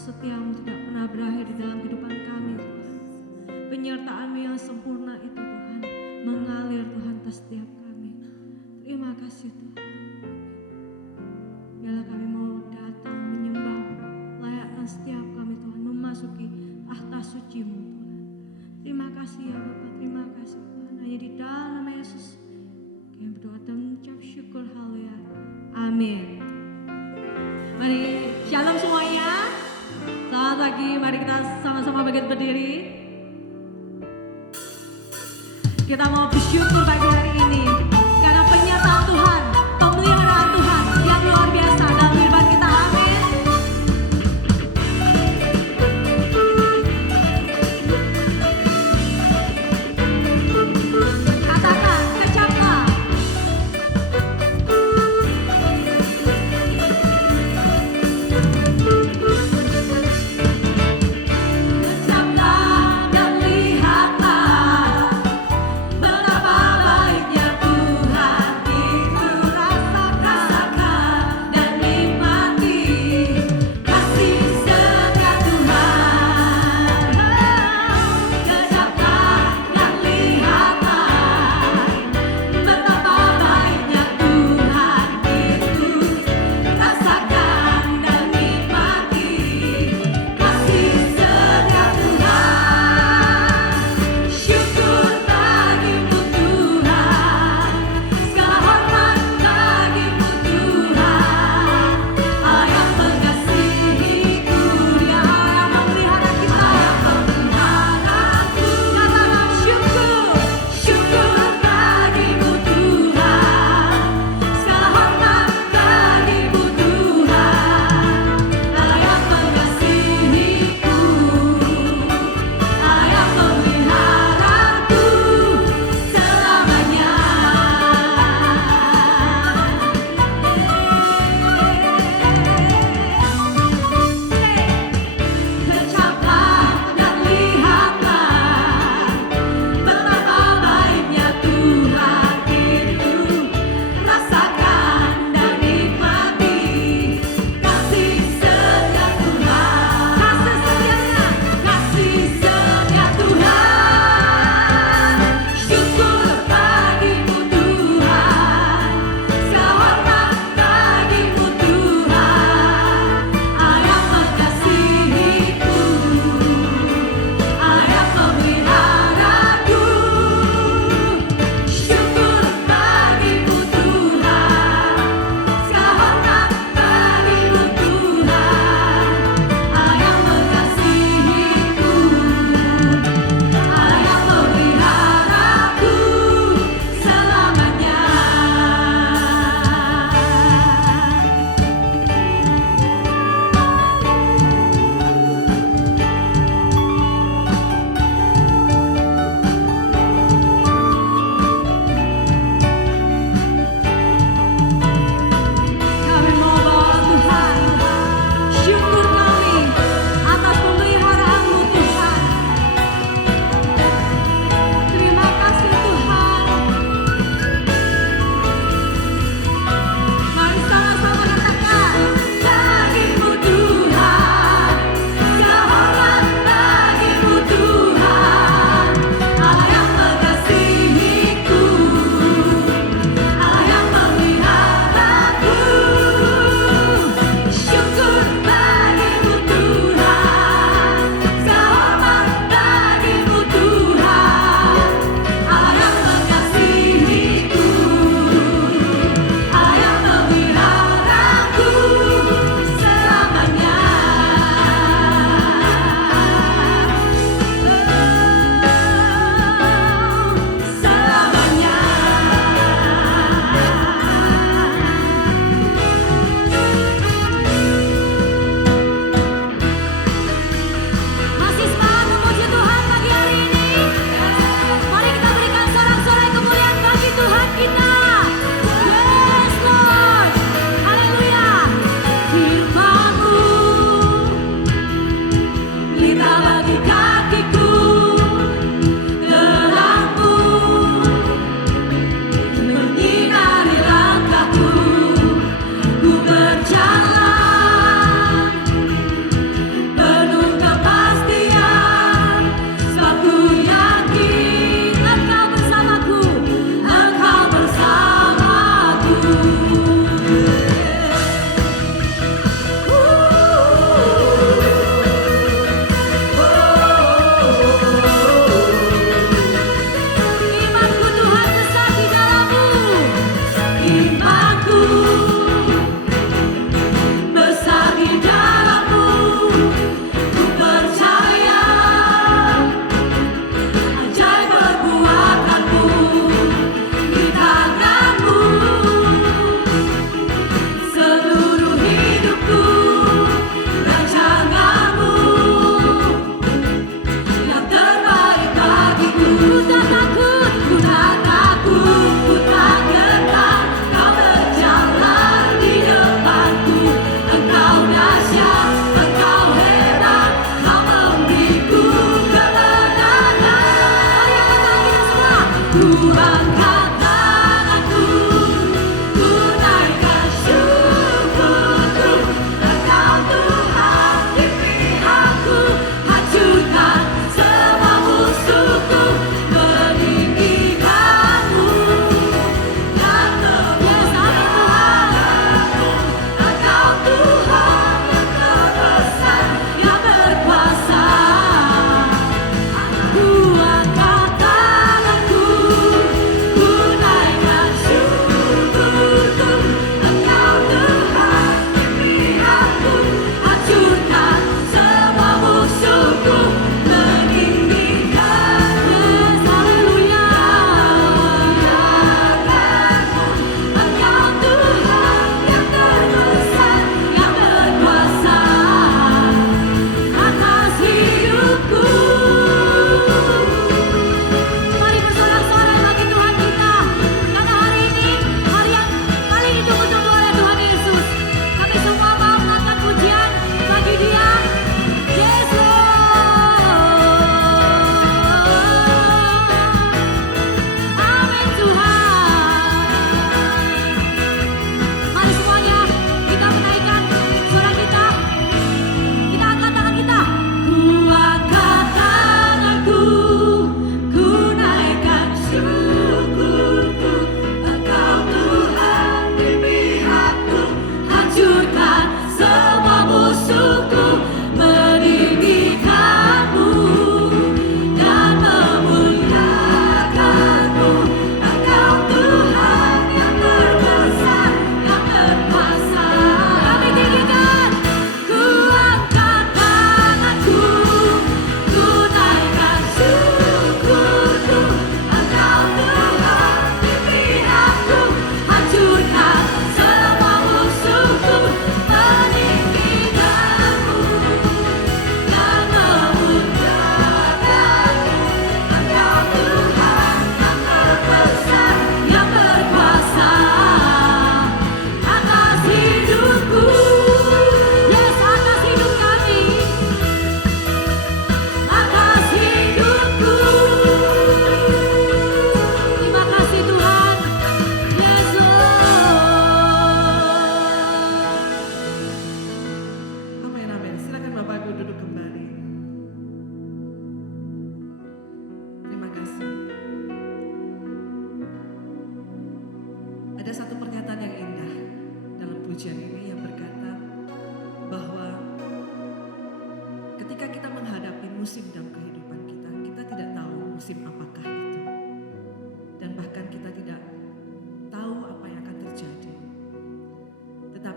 setiamu tidak pernah berakhir di dalam kehidupan kami Tuhan. Penyertaan-Mu yang sempurna itu Tuhan mengalir Tuhan atas setiap kami. Terima kasih Tuhan. Biarlah kami mau datang menyembah, layakkan setiap kami Tuhan memasuki tahta suci-Mu Tuhan. Terima kasih ya Bapa, terima kasih Tuhan. Hanya di dalam nama Yesus kami berdoa dan mengucap syukur, haleluya. Amin. Mari shalom semuanya. Selamat pagi, mari kita sama-sama berdiri. Kita mau bersyukur pagi hari ini karena penyertaan Tuhan, pemeliharaan Tuhan yang luar biasa dalam kehidupan kita. Amin. Katakan, kecaplah.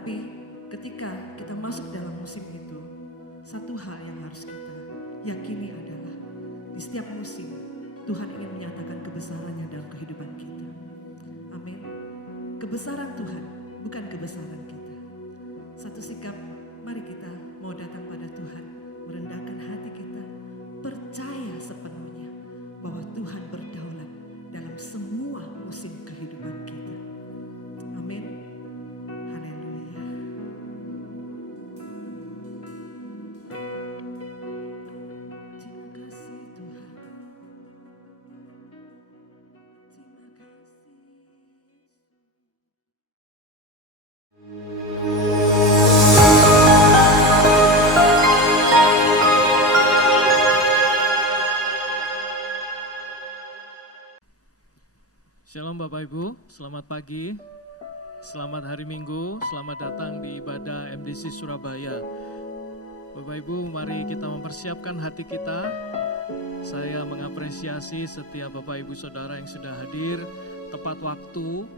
Tetapi ketika kita masuk dalam musim itu, satu hal yang harus kita yakini adalah di setiap musim Tuhan ingin menyatakan kebesarannya dalam kehidupan kita. Amin. Kebesaran Tuhan bukan kebesaran kita. Satu sikap, mari kita mau datang pada Tuhan, merendahkan hati kita, percaya sepenuhnya bahwa Tuhan berdaulat dalam semua musim kehidupan kita. Amin. Haleluya. Terima kasih Tuhan. Terima kasih. Shalom Bapak Ibu, selamat pagi, selamat hari Minggu, selamat datang di ibadah MDC Surabaya. Bapak Ibu, mari kita mempersiapkan hati kita. Saya mengapresiasi setiap Bapak Ibu Saudara yang sudah hadir tepat waktu,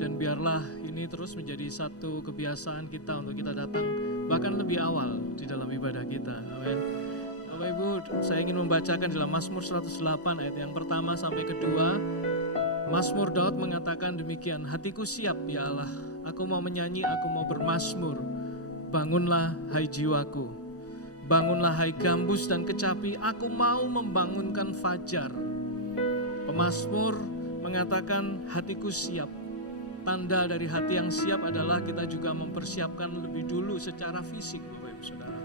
dan biarlah ini terus menjadi satu kebiasaan kita untuk kita datang bahkan lebih awal di dalam ibadah kita. Amin. Bapak Ibu, saya ingin membacakan dalam Mazmur 108 ayat yang pertama sampai kedua. Mazmur Daud mengatakan demikian, hatiku siap ya Allah, aku mau menyanyi, aku mau bermazmur. Bangunlah hai jiwaku, bangunlah hai gambus dan kecapi, aku mau membangunkan fajar. Pemazmur mengatakan hatiku siap. Tanda dari hati yang siap adalah kita juga mempersiapkan lebih dulu secara fisik, Bapak Ibu Saudara.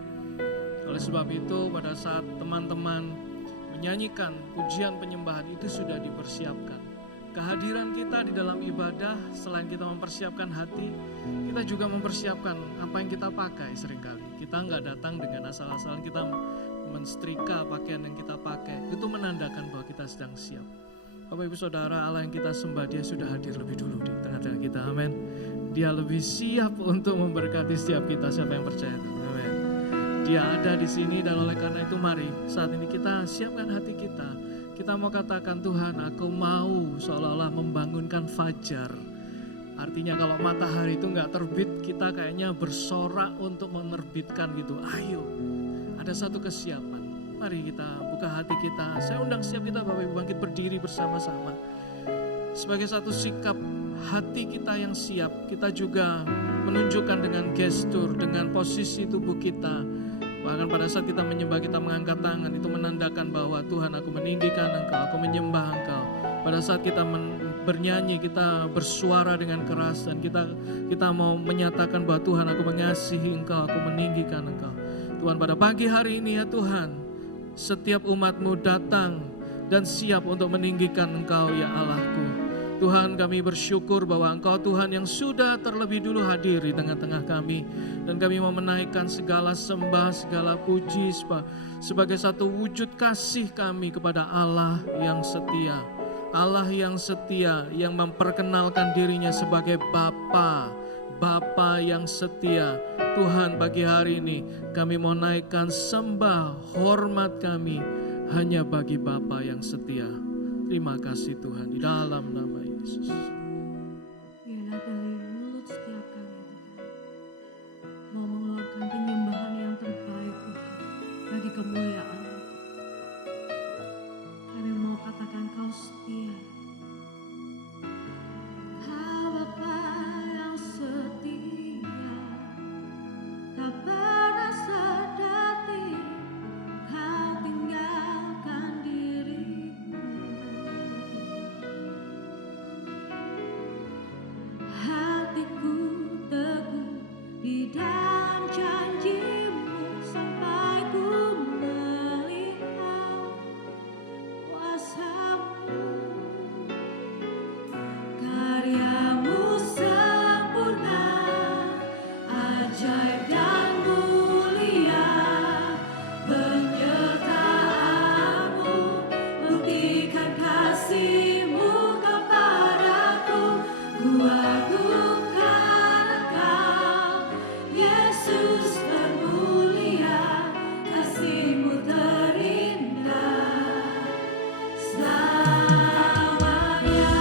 Oleh sebab itu pada saat teman-teman menyanyikan pujian penyembahan itu sudah dipersiapkan. Kehadiran kita di dalam ibadah, selain kita mempersiapkan hati, kita juga mempersiapkan apa yang kita pakai seringkali. Kita nggak datang dengan asal-asalan kita mensetrika pakaian yang kita pakai. Itu menandakan bahwa kita sedang siap. Bapak Ibu Saudara, Allah yang kita sembah, Dia sudah hadir lebih dulu di tengah-tengah kita. Amin. Dia lebih siap untuk memberkati setiap kita, siapa yang percaya itu. Amin. Dia ada di sini, dan oleh karena itu mari saat ini kita siapkan hati kita. Kita mau katakan, Tuhan, aku mau seolah-olah membangunkan fajar. Artinya kalau matahari itu nggak terbit, kita kayaknya bersorak untuk menerbitkan gitu. Ayo, ada satu kesiapan. Mari kita buka hati kita. Saya undang setiap kita Bapak Ibu bangkit berdiri bersama-sama. Sebagai satu sikap hati kita yang siap, kita juga menunjukkan dengan gestur, dengan posisi tubuh kita. Bahkan pada saat kita menyembah, kita mengangkat tangan, itu menandakan bahwa Tuhan, aku meninggikan Engkau, aku menyembah Engkau. Pada saat kita bernyanyi, kita bersuara dengan keras, dan kita mau menyatakan bahwa Tuhan, aku mengasihi Engkau, aku meninggikan Engkau. Tuhan, pada pagi hari ini ya Tuhan, setiap umat-Mu datang dan siap untuk meninggikan Engkau ya Allahku. Tuhan, kami bersyukur bahwa Engkau Tuhan yang sudah terlebih dulu hadir di tengah-tengah kami. Dan kami mau menaikkan segala sembah, segala puji sebagai satu wujud kasih kami kepada Allah yang setia. Allah yang setia, yang memperkenalkan dirinya sebagai Bapa. Bapa yang setia. Tuhan, pagi hari ini kami mau naikkan sembah, hormat kami hanya bagi Bapa yang setia. Terima kasih Tuhan, di dalam nama Yesus. Biarlah dari mulut setiap kami Tuhan, mau mengeluarkan penyembahan yang terbaik Tuhan, bagi kemuliaan Tuhan. Kami mau katakan Kau setia. Kau Bapa yang setia, tak pernah sedati Kau tinggalkan dirimu. Hatiku teguh di dalam janji-Mu sampai ku melihat kuasa-Mu. Karya-Mu sempurna, ajaib dan mulia, penyertaan-Mu buktikan kasih-Mu kepadaku. Ku agungkan Engkau, Yesus termulia, kasih-Mu terindah selamanya.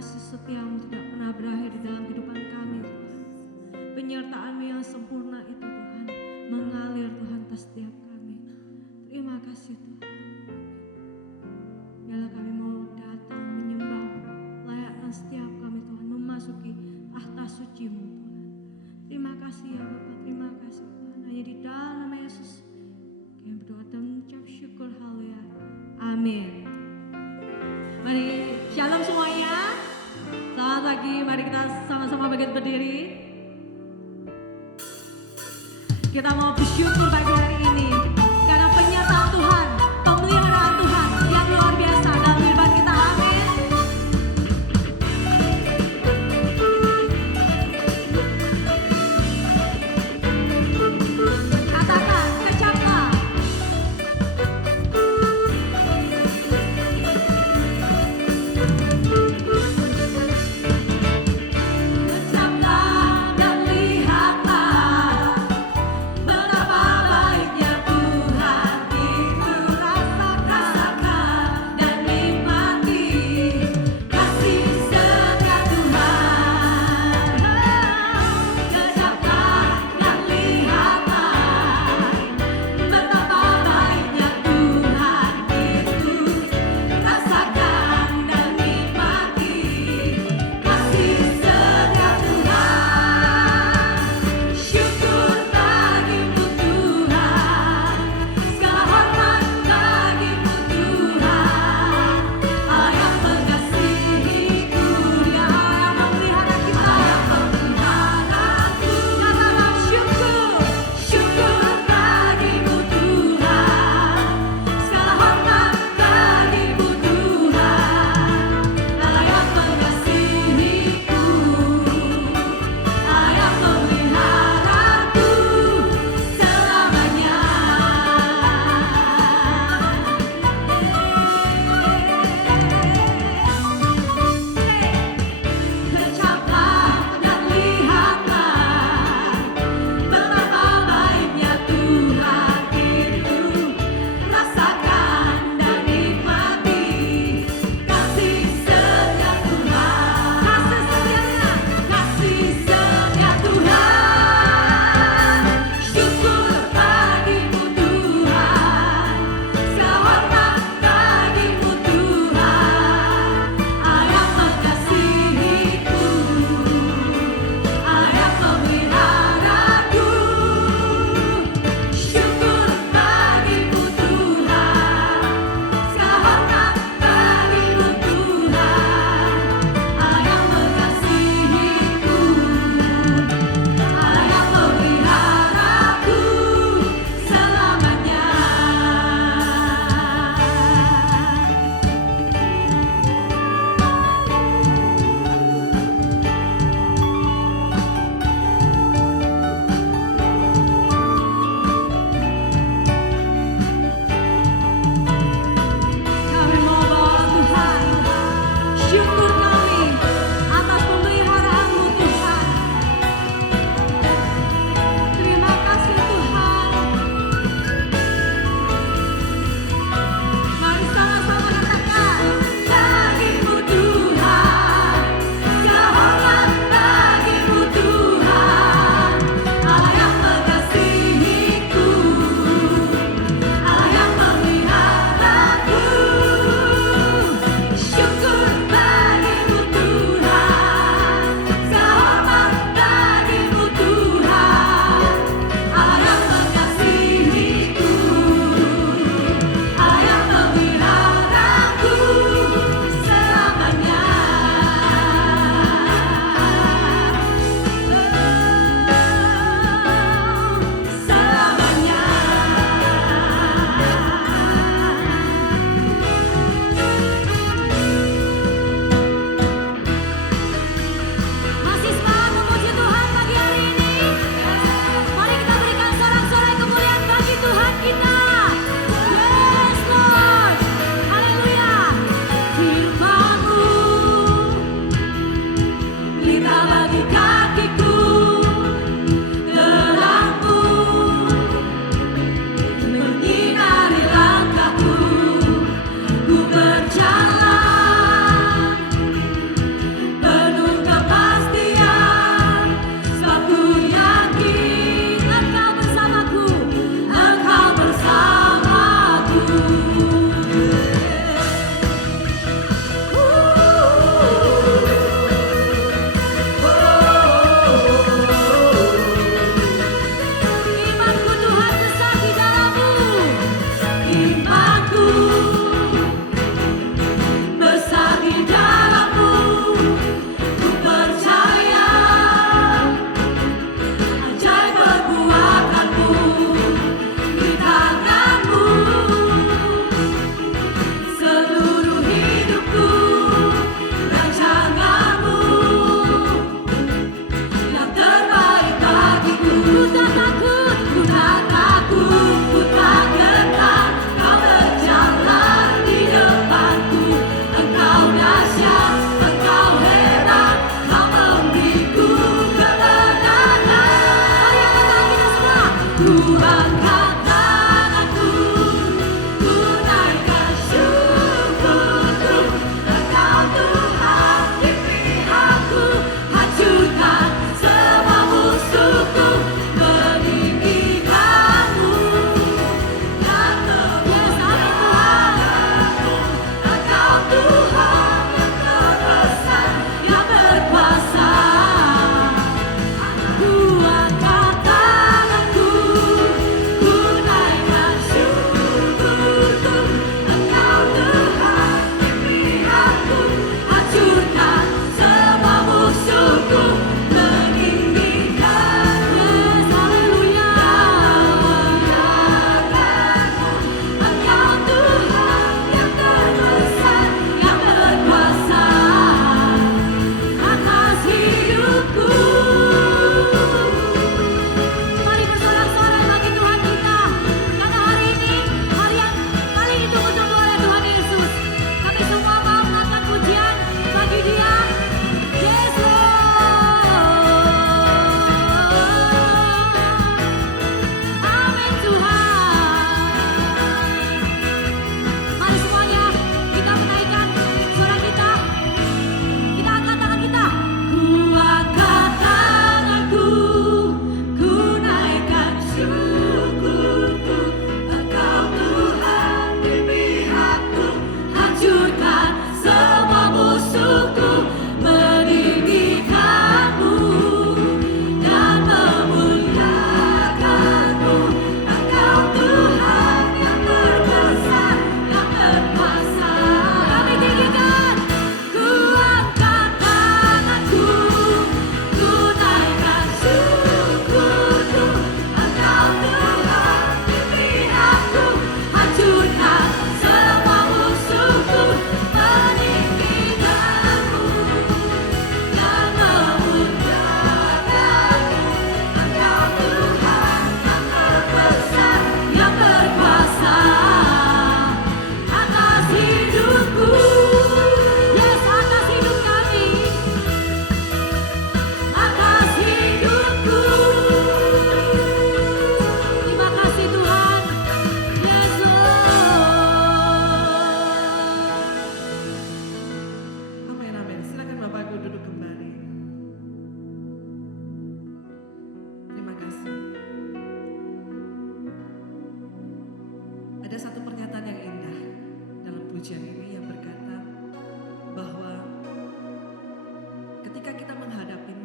kasih setiamu tidak pernah berakhir di dalam kehidupan kami Tuhan. Penyertaan-Mu yang sempurna itu Tuhan mengalir Tuhan atas setiap kami. Terima kasih Tuhan. Biarlah kami mau datang menyembah, layakkan setiap kami Tuhan memasuki tahta suci-Mu Tuhan. Terima kasih ya Bapa, terima kasih Tuhan. Hanya di dalam nama Yesus kami berdoa dan mengucap syukur, haleluya. Amin. Mari shalom semuanya. Selamat pagi, mari kita sama-sama berdiri. Kita mau bersyukur pagi hari ini karena penyertaan Tuhan, pemeliharaan Tuhan yang luar biasa dalam kehidupan kita. Amin. Katakan, kecaplah. Kecaplah dan lihatlah betapa baik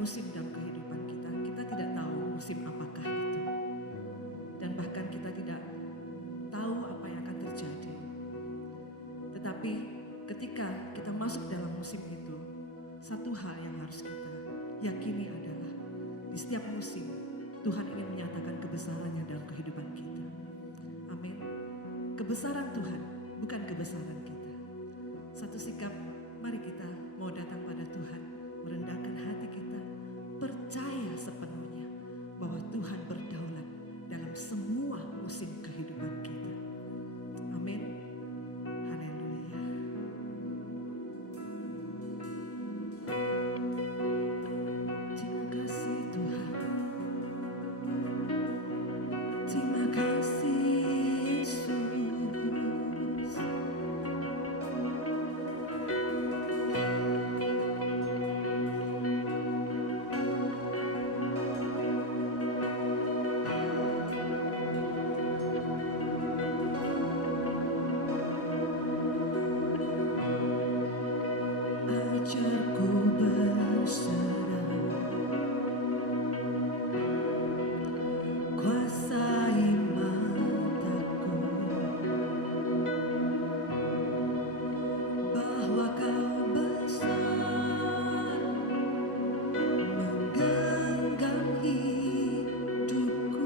musim dalam kehidupan kita, kita tidak tahu musim apakah itu. Dan bahkan kita tidak tahu apa yang akan terjadi. Tetapi ketika kita masuk dalam musim itu, satu hal yang harus kita yakini adalah di setiap musim Tuhan ingin menyatakan kebesarannya dalam kehidupan kita. Amin. Kebesaran Tuhan, bukan kebesaran kita. Satu sikap, mari kita mau datang pada Tuhan, merendahkan hati kita, percaya sepenuhnya bahwa Tuhan berdaulat dalam semua musim kehidupan kita. Amin. Haleluya. Terima kasih Tuhan. Terima kasih Yesus. Ajarku berserah, kuasai mataku, bahwa Kau besar, menggenggam hidupku.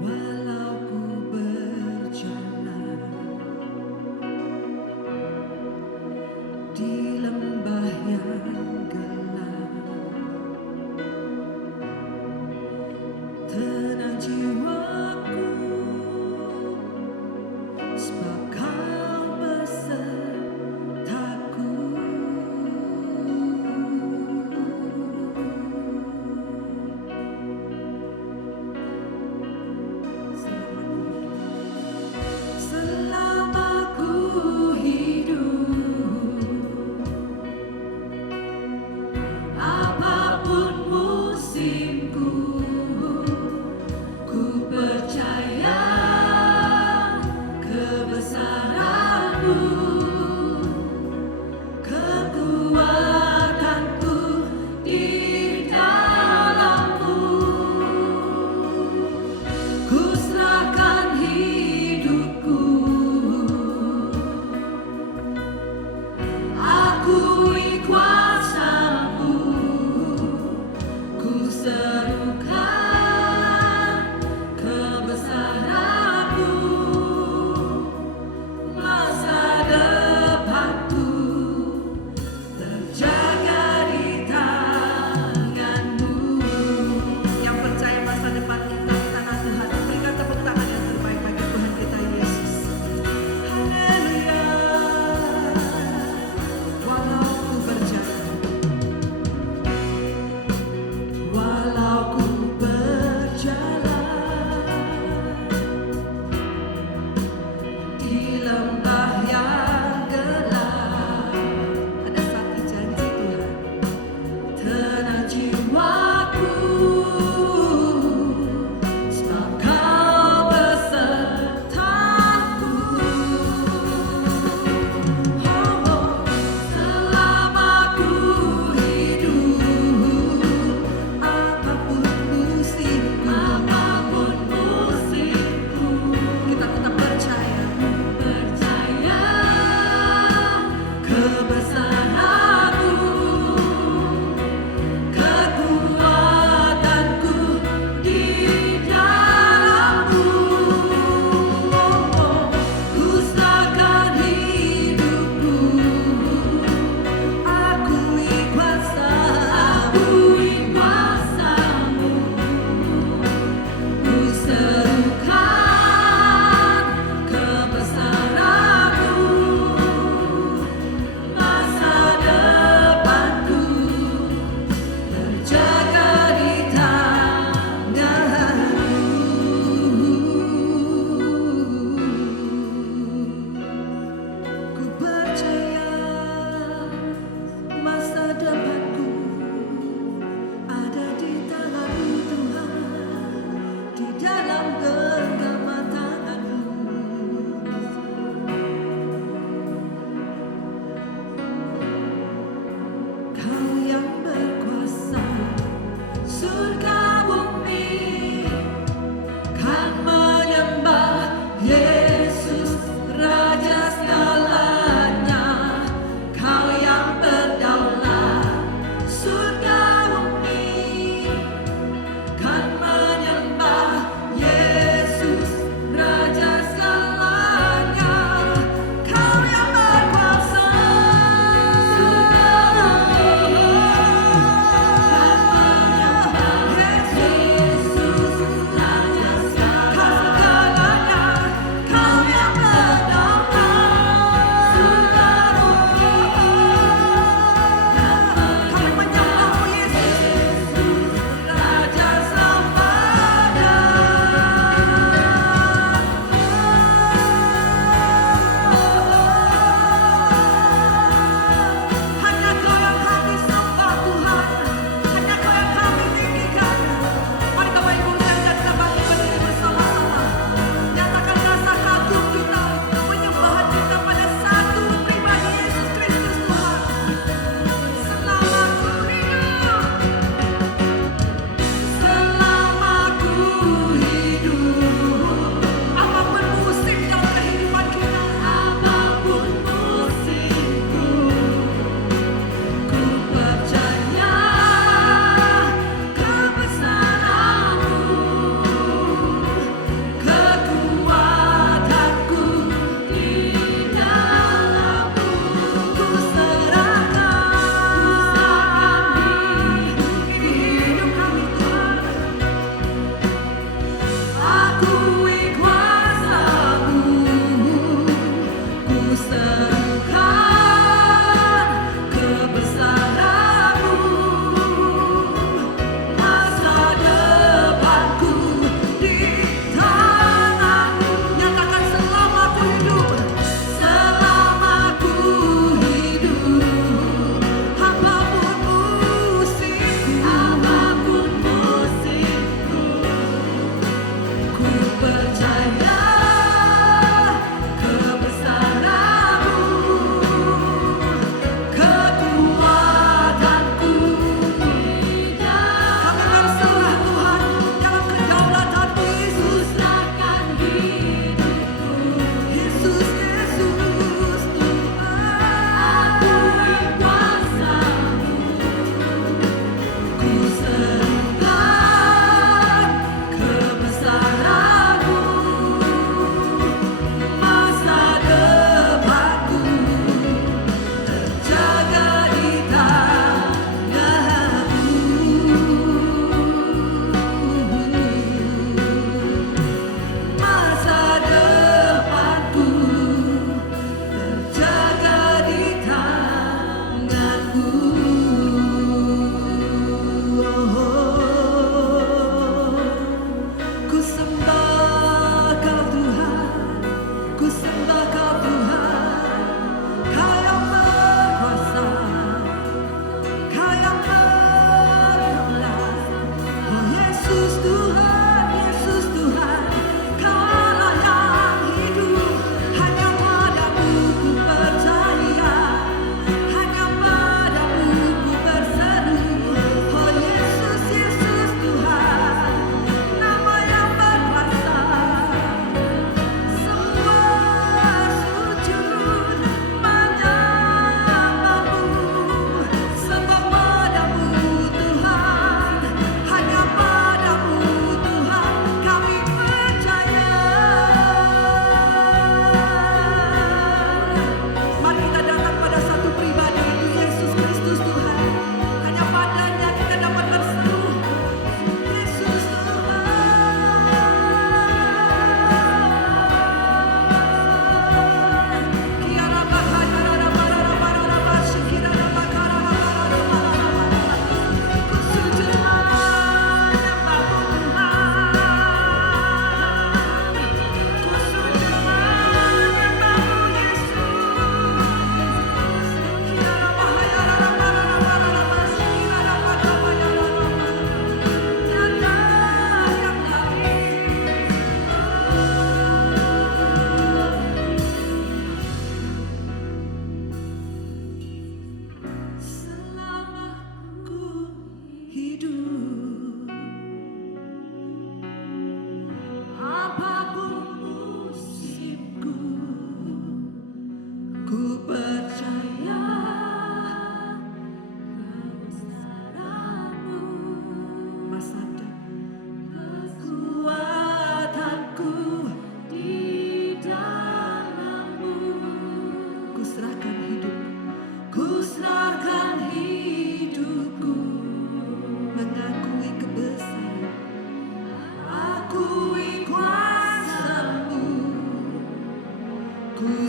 Walau ku berjalan di lembah yang gelap, tenang jiwaku, sebab Kau besertaku. Selama ku hidup, apapun musimku, ku percaya kebesaran-Mu, kekuatanku di dalam-Mu. Ku serahkan hidupku, akui kuasa-Mu, ku serukan kebesaran-Mu masa depan.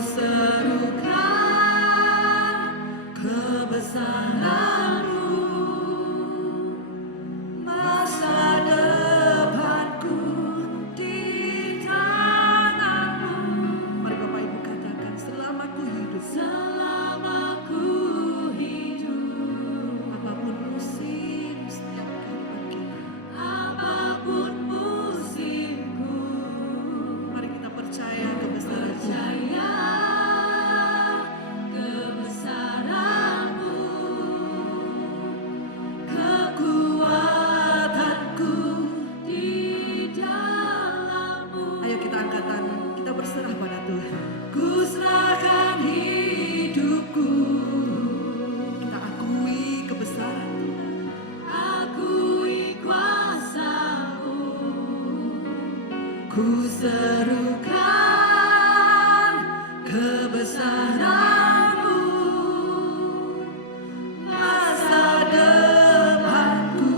serukan kebesaran-Mu, masa depanku di tangan-Mu. Mari Bapak Ibu katakan, selama ku hidup, apapun musim setiap kehidupan kita, mari kita percaya kebesaran Tuhan. Kekuatanku di dalam-Mu. Ayo kita angkat tangan, kita berserah pada Tuhan. Ku serahkan hidupku. Kita akui kebesaran Tuhan. Akui kuasa-Mu. Ku serukan kebesaran-Mu, masa depanku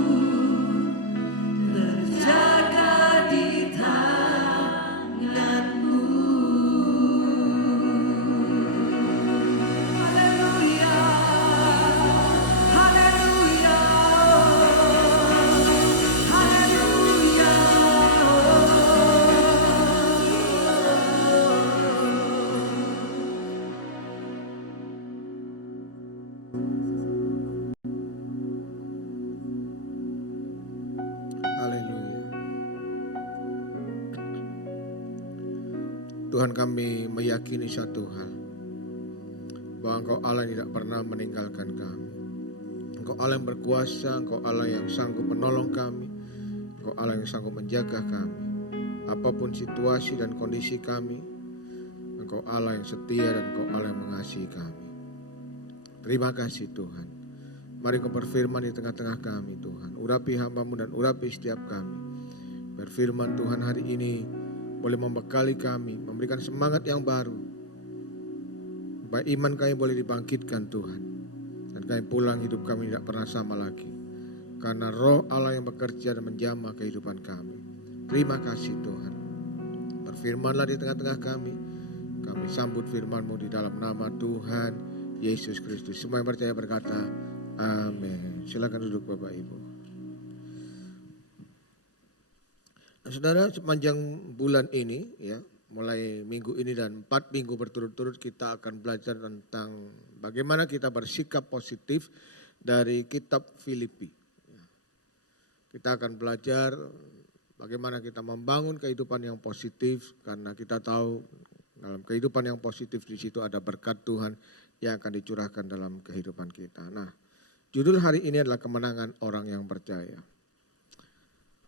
terjaga di tangan-Mu. Haleluya, haleluya, haleluya. Haleluya. Tuhan, kami meyakini satu hal, bahwa Engkau Allah yang tidak pernah meninggalkan kami. Engkau Allah yang berkuasa, Engkau Allah yang sanggup menolong kami, Engkau Allah yang sanggup menjaga kami. Apapun situasi dan kondisi kami, Engkau Allah yang setia dan Engkau Allah yang mengasihi kami. Terima kasih Tuhan. Mari Kau berfirman di tengah-tengah kami Tuhan. Urapi hamba-Mu dan urapi setiap kami. Berfirman Tuhan hari ini boleh membekali kami, memberikan semangat yang baru. Supaya iman kami boleh dibangkitkan Tuhan. Dan kami pulang hidup kami tidak pernah sama lagi. Karena roh Allah yang bekerja dan menjamah kehidupan kami. Terima kasih Tuhan. Berfirmanlah di tengah-tengah kami. Kami sambut firman-Mu di dalam nama Tuhan Yesus Kristus. Semua yang percaya berkata, amin. Silakan duduk Bapak Ibu. Nah, saudara, sepanjang bulan ini ya, mulai minggu ini dan 4 minggu berturut-turut kita akan belajar tentang bagaimana kita bersikap positif dari kitab Filipi. Kita akan belajar bagaimana kita membangun kehidupan yang positif, karena kita tahu dalam kehidupan yang positif di situ ada berkat Tuhan yang akan dicurahkan dalam kehidupan kita. Nah, judul hari ini adalah kemenangan orang yang percaya.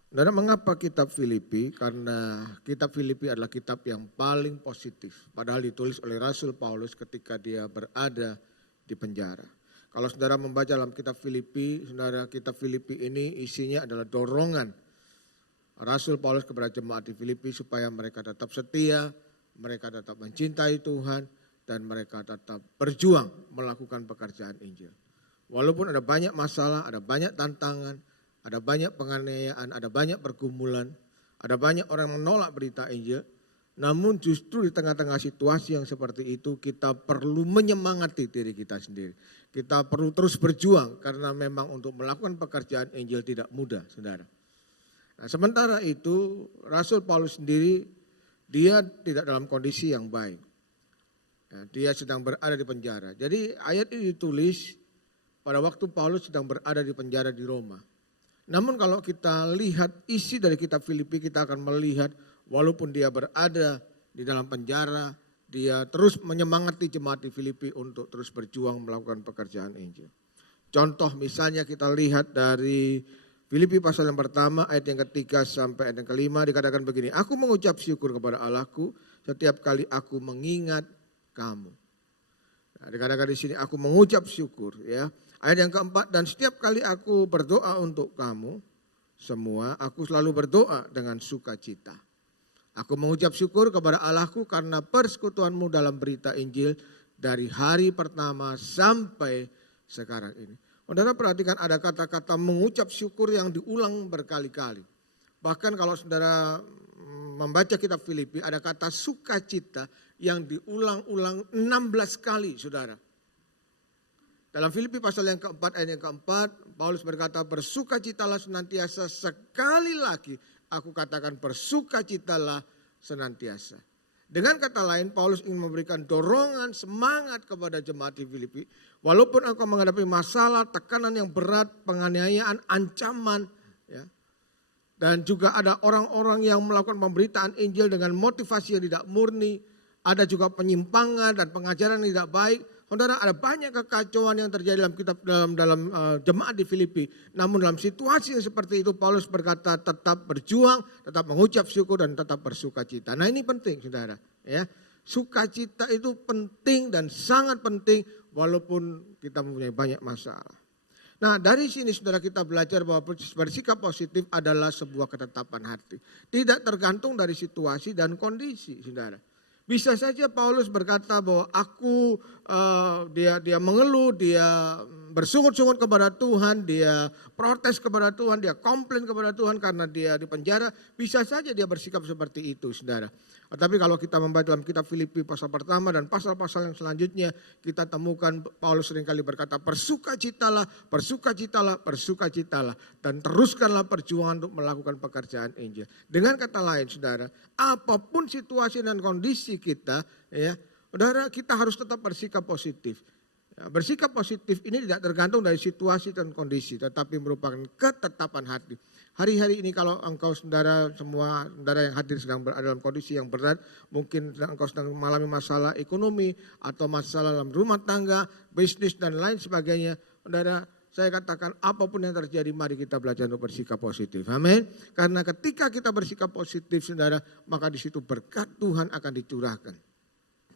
Saudara, mengapa kitab Filipi? Karena kitab Filipi adalah kitab yang paling positif. Padahal ditulis oleh Rasul Paulus ketika dia berada di penjara. Kalau saudara membaca dalam kitab Filipi, saudara, kitab Filipi ini isinya adalah dorongan Rasul Paulus kepada jemaat di Filipi supaya mereka tetap setia, mereka tetap mencintai Tuhan, dan mereka tetap berjuang melakukan pekerjaan Injil. Walaupun ada banyak masalah, ada banyak tantangan, ada banyak penganiayaan, ada banyak pergumulan, ada banyak orang menolak berita Injil. Namun justru di tengah-tengah situasi yang seperti itu kita perlu menyemangati diri kita sendiri. Kita perlu terus berjuang karena memang untuk melakukan pekerjaan Injil tidak mudah, saudara. Nah, sementara itu Rasul Paulus sendiri dia tidak dalam kondisi yang baik. Nah, dia sedang berada di penjara. Jadi ayat ini ditulis pada waktu Paulus sedang berada di penjara di Roma. Namun kalau kita lihat isi dari kitab Filipi, kita akan melihat walaupun dia berada di dalam penjara, dia terus menyemangati jemaat di Filipi untuk terus berjuang melakukan pekerjaan Injil. Contoh misalnya kita lihat dari Filipi pasal yang pertama ayat yang ketiga sampai ayat yang kelima dikatakan begini. Aku mengucap syukur kepada Allahku setiap kali aku mengingat kamu. Nah, dikatakan di sini aku mengucap syukur ya. Ayat yang keempat, dan setiap kali aku berdoa untuk kamu semua, aku selalu berdoa dengan sukacita. Aku mengucap syukur kepada Allahku karena persekutuanmu dalam berita Injil dari hari pertama sampai sekarang ini. Saudara perhatikan ada kata-kata mengucap syukur yang diulang berkali-kali. Bahkan kalau saudara membaca kitab Filipi ada kata sukacita yang diulang-ulang 16 kali, saudara. Dalam Filipi pasal yang keempat ayat yang keempat, Paulus berkata, bersukacitalah senantiasa, sekali lagi aku katakan bersukacitalah senantiasa. Dengan kata lain, Paulus ingin memberikan dorongan, semangat kepada jemaat di Filipi. Walaupun engkau menghadapi masalah, tekanan yang berat, penganiayaan, ancaman, ya, dan juga ada orang-orang yang melakukan pemberitaan Injil dengan motivasi yang tidak murni, ada juga penyimpangan dan pengajaran yang tidak baik. Saudara, ada banyak kekacauan yang terjadi dalam jemaat di Filipi. Namun dalam situasi yang seperti itu Paulus berkata tetap berjuang, tetap mengucap syukur dan tetap bersukacita. Nah ini penting, saudara. Ya, sukacita itu penting dan sangat penting walaupun kita mempunyai banyak masalah. Nah dari sini saudara kita belajar bahwa bersikap positif adalah sebuah ketetapan hati. Tidak tergantung dari situasi dan kondisi, saudara. Bisa saja Paulus berkata bahwa dia mengeluh, dia bersungut-sungut kepada Tuhan, dia protes kepada Tuhan, dia komplain kepada Tuhan karena dia di penjara. Bisa saja dia bersikap seperti itu, saudara. Tetapi kalau kita membaca dalam kitab Filipi pasal pertama dan pasal-pasal yang selanjutnya, kita temukan Paulus seringkali berkata, bersukacitalah, bersukacitalah, bersukacitalah. Dan teruskanlah perjuangan untuk melakukan pekerjaan Injil. Dengan kata lain, saudara, apapun situasi dan kondisi kita, ya, saudara, kita harus tetap bersikap positif. Ya, bersikap positif ini tidak tergantung dari situasi dan kondisi, tetapi merupakan ketetapan hati. Hari-hari ini kalau engkau saudara, semua saudara yang hadir sedang berada dalam kondisi yang berat, mungkin engkau sedang mengalami masalah ekonomi atau masalah dalam rumah tangga, bisnis dan lain sebagainya, saudara, saya katakan apapun yang terjadi mari kita belajar untuk bersikap positif. Amin. Karena ketika kita bersikap positif, saudara, maka di situ berkat Tuhan akan dicurahkan.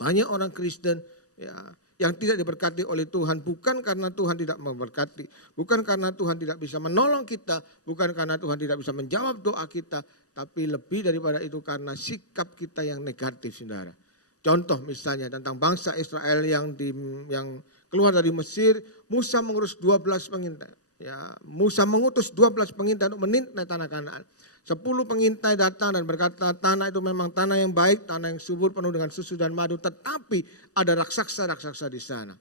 Banyak orang Kristen ya, yang tidak diberkati oleh Tuhan bukan karena Tuhan tidak memberkati, bukan karena Tuhan tidak bisa menolong kita, bukan karena Tuhan tidak bisa menjawab doa kita, tapi lebih daripada itu karena sikap kita yang negatif, saudara. Contoh misalnya tentang bangsa Israel yang keluar dari Mesir, Musa mengurus 12 pengintai. Ya, Musa mengutus 12 pengintai untuk menintai tanah Kanaan. 10 pengintai datang dan berkata tanah itu memang tanah yang baik, tanah yang subur penuh dengan susu dan madu, tetapi ada raksasa-raksasa di sana.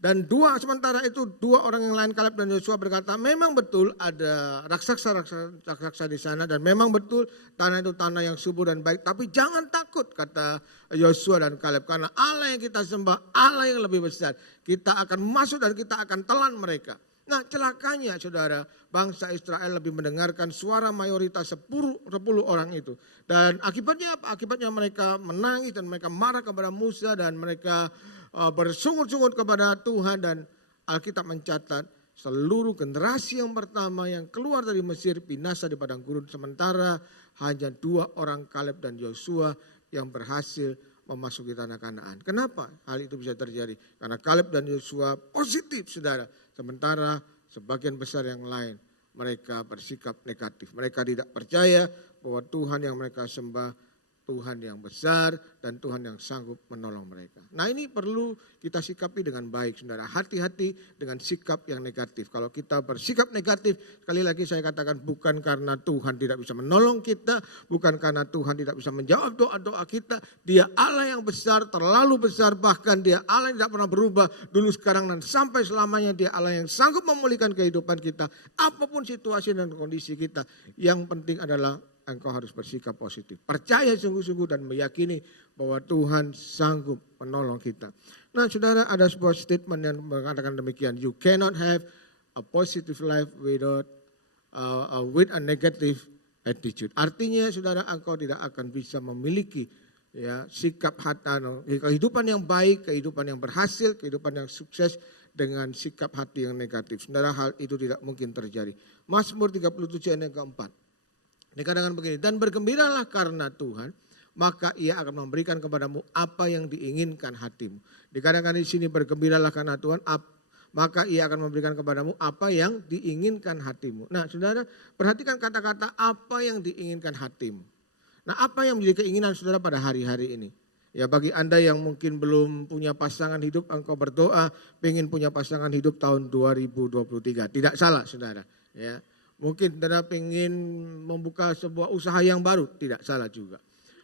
Dan sementara itu dua orang yang lain, Kaleb dan Yosua, berkata memang betul ada raksasa di sana dan memang betul tanah itu tanah yang subur dan baik, tapi jangan takut, kata Yosua dan Kaleb, karena Allah yang kita sembah Allah yang lebih besar. Kita akan masuk dan kita akan telan mereka. Nah celakanya saudara, bangsa Israel lebih mendengarkan suara mayoritas 10 orang itu. Dan akibatnya apa? Akibatnya mereka menangis dan mereka marah kepada Musa dan mereka bersungut-sungut kepada Tuhan. Dan Alkitab mencatat seluruh generasi yang pertama yang keluar dari Mesir binasa di padang gurun. Sementara hanya 2 orang Kaleb dan Yosua yang berhasil memasuki tanah Kanaan. Kenapa hal itu bisa terjadi? Karena Kaleb dan Yosua positif, saudara. Sementara sebagian besar yang lain mereka bersikap negatif. Mereka tidak percaya bahwa Tuhan yang mereka sembah Tuhan yang besar dan Tuhan yang sanggup menolong mereka. Nah ini perlu kita sikapi dengan baik, saudara. Hati-hati dengan sikap yang negatif. Kalau kita bersikap negatif, sekali lagi saya katakan bukan karena Tuhan tidak bisa menolong kita, bukan karena Tuhan tidak bisa menjawab doa-doa kita. Dia Allah yang besar, terlalu besar, bahkan Dia Allah yang tidak pernah berubah dulu, sekarang dan sampai selamanya. Dia Allah yang sanggup memulihkan kehidupan kita, apapun situasi dan kondisi kita. Yang penting adalah engkau harus bersikap positif. Percaya sungguh-sungguh dan meyakini bahwa Tuhan sanggup menolong kita. Nah saudara, ada sebuah statement yang mengatakan demikian. You cannot have a positive life with a negative attitude. Artinya saudara, engkau tidak akan bisa memiliki ya, sikap hati, kehidupan yang baik, kehidupan yang berhasil, kehidupan yang sukses dengan sikap hati yang negatif. Saudara, hal itu tidak mungkin terjadi. Mazmur 37 ayat yang keempat. Dikatakan begini, dan bergembiralah karena Tuhan, maka Ia akan memberikan kepadamu apa yang diinginkan hatimu. Dikatakan di sini bergembiralah karena Tuhan, maka Ia akan memberikan kepadamu apa yang diinginkan hatimu. Nah saudara, perhatikan kata-kata apa yang diinginkan hatimu. Nah apa yang menjadi keinginan saudara pada hari-hari ini? Ya bagi Anda yang mungkin belum punya pasangan hidup, engkau berdoa pengen punya pasangan hidup tahun 2023. Tidak salah saudara. Ya. Mungkin saudara pengen membuka sebuah usaha yang baru, tidak salah juga.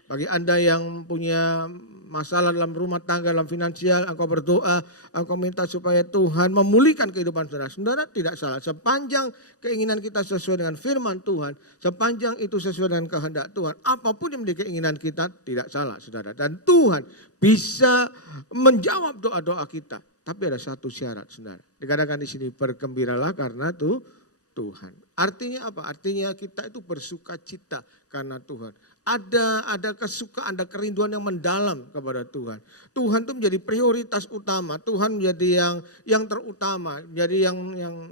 Bagi Anda yang punya masalah dalam rumah tangga, dalam finansial, engkau berdoa, engkau minta supaya Tuhan memulihkan kehidupan saudara. Saudara tidak salah, sepanjang keinginan kita sesuai dengan firman Tuhan, sepanjang itu sesuai dengan kehendak Tuhan, apapun yang menjadi keinginan kita tidak salah saudara. Dan Tuhan bisa menjawab doa-doa kita. Tapi ada satu syarat saudara. Dikatakan di sini bergembiralah karena Tuhan. Artinya apa? Artinya kita itu bersuka cita karena Tuhan. Ada kesukaan, ada kerinduan yang mendalam kepada Tuhan. Tuhan itu menjadi prioritas utama. Tuhan menjadi yang terutama, menjadi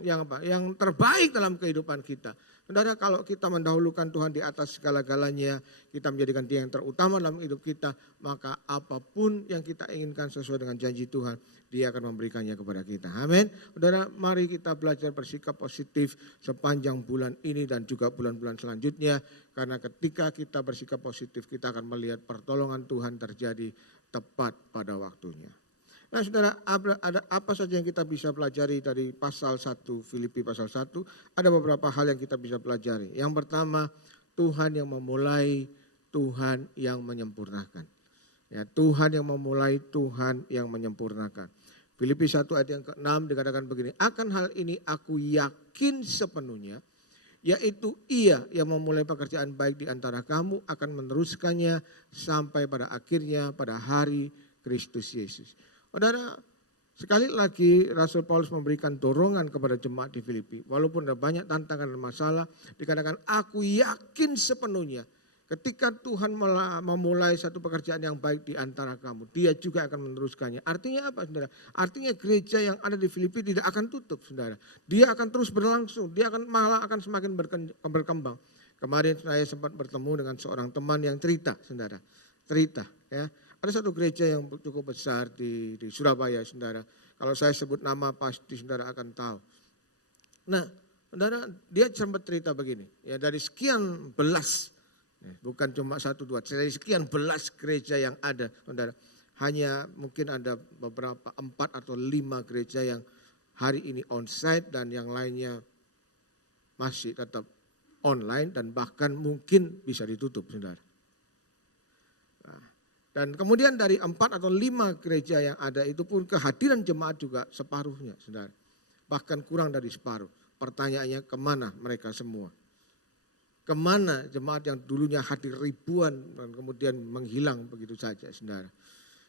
yang terbaik dalam kehidupan kita. Saudara, kalau kita mendahulukan Tuhan di atas segala-galanya, kita menjadikan Dia yang terutama dalam hidup kita, maka apapun yang kita inginkan sesuai dengan janji Tuhan, Dia akan memberikannya kepada kita. Amin. Saudara, mari kita belajar bersikap positif sepanjang bulan ini dan juga bulan-bulan selanjutnya. Karena ketika kita bersikap positif, kita akan melihat pertolongan Tuhan terjadi tepat pada waktunya. Nah saudara, ada apa saja yang kita bisa pelajari dari pasal 1, Filipi pasal 1? Ada beberapa hal yang kita bisa pelajari. Yang pertama, Tuhan yang memulai, Tuhan yang menyempurnakan. Ya, Tuhan yang memulai, Tuhan yang menyempurnakan. Filipi 1 ayat yang ke-6 dikatakan begini, akan hal ini aku yakin sepenuhnya, yaitu Ia yang memulai pekerjaan baik di antara kamu akan meneruskannya sampai pada akhirnya pada hari Kristus Yesus. Saudara, sekali lagi Rasul Paulus memberikan dorongan kepada jemaat di Filipi. Walaupun ada banyak tantangan dan masalah, dikatakan aku yakin sepenuhnya ketika Tuhan memulai satu pekerjaan yang baik di antara kamu, Dia juga akan meneruskannya. Artinya apa saudara? Artinya gereja yang ada di Filipi tidak akan tutup saudara. Dia akan terus berlangsung, dia malah akan semakin berkembang. Kemarin saya sempat bertemu dengan seorang teman yang cerita saudara. Cerita ya. Ada satu gereja yang cukup besar di Surabaya, saudara. Kalau saya sebut nama pasti saudara akan tahu. Nah, saudara, dia sempat cerita begini. Ya, dari sekian belas, bukan cuma 1, 2, dari sekian belas gereja yang ada, saudara. Hanya mungkin ada beberapa 4 atau 5 gereja yang hari ini onsite dan yang lainnya masih tetap online dan bahkan mungkin bisa ditutup, saudara. Dan kemudian dari 4 atau 5 gereja yang ada itu pun kehadiran jemaat juga separuhnya, saudara. Bahkan kurang dari separuh. Pertanyaannya kemana mereka semua? Kemana jemaat yang dulunya hadir ribuan dan kemudian menghilang begitu saja, saudara.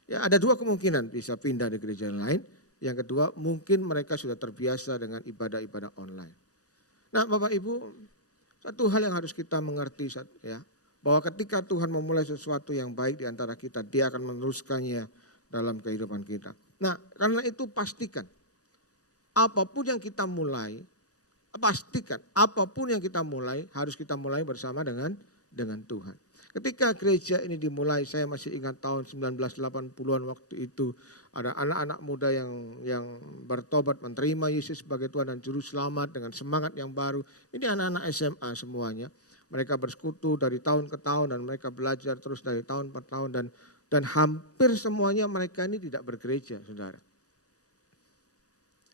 Ya ada 2 kemungkinan bisa pindah di gereja lain. Yang kedua mungkin mereka sudah terbiasa dengan ibadah-ibadah online. Nah Bapak Ibu, satu hal yang harus kita mengerti ya. Bahwa ketika Tuhan memulai sesuatu yang baik di antara kita, Dia akan meneruskannya dalam kehidupan kita. Nah, karena itu pastikan, apapun yang kita mulai, harus kita mulai bersama dengan Tuhan. Ketika gereja ini dimulai, saya masih ingat tahun 1980-an waktu itu, ada anak-anak muda yang bertobat menerima Yesus sebagai Tuhan dan Juru Selamat dengan semangat yang baru. Ini anak-anak SMA semuanya. Mereka bersekutu dari tahun ke tahun dan mereka belajar terus dari tahun per tahun dan hampir semuanya mereka ini tidak bergereja, saudara.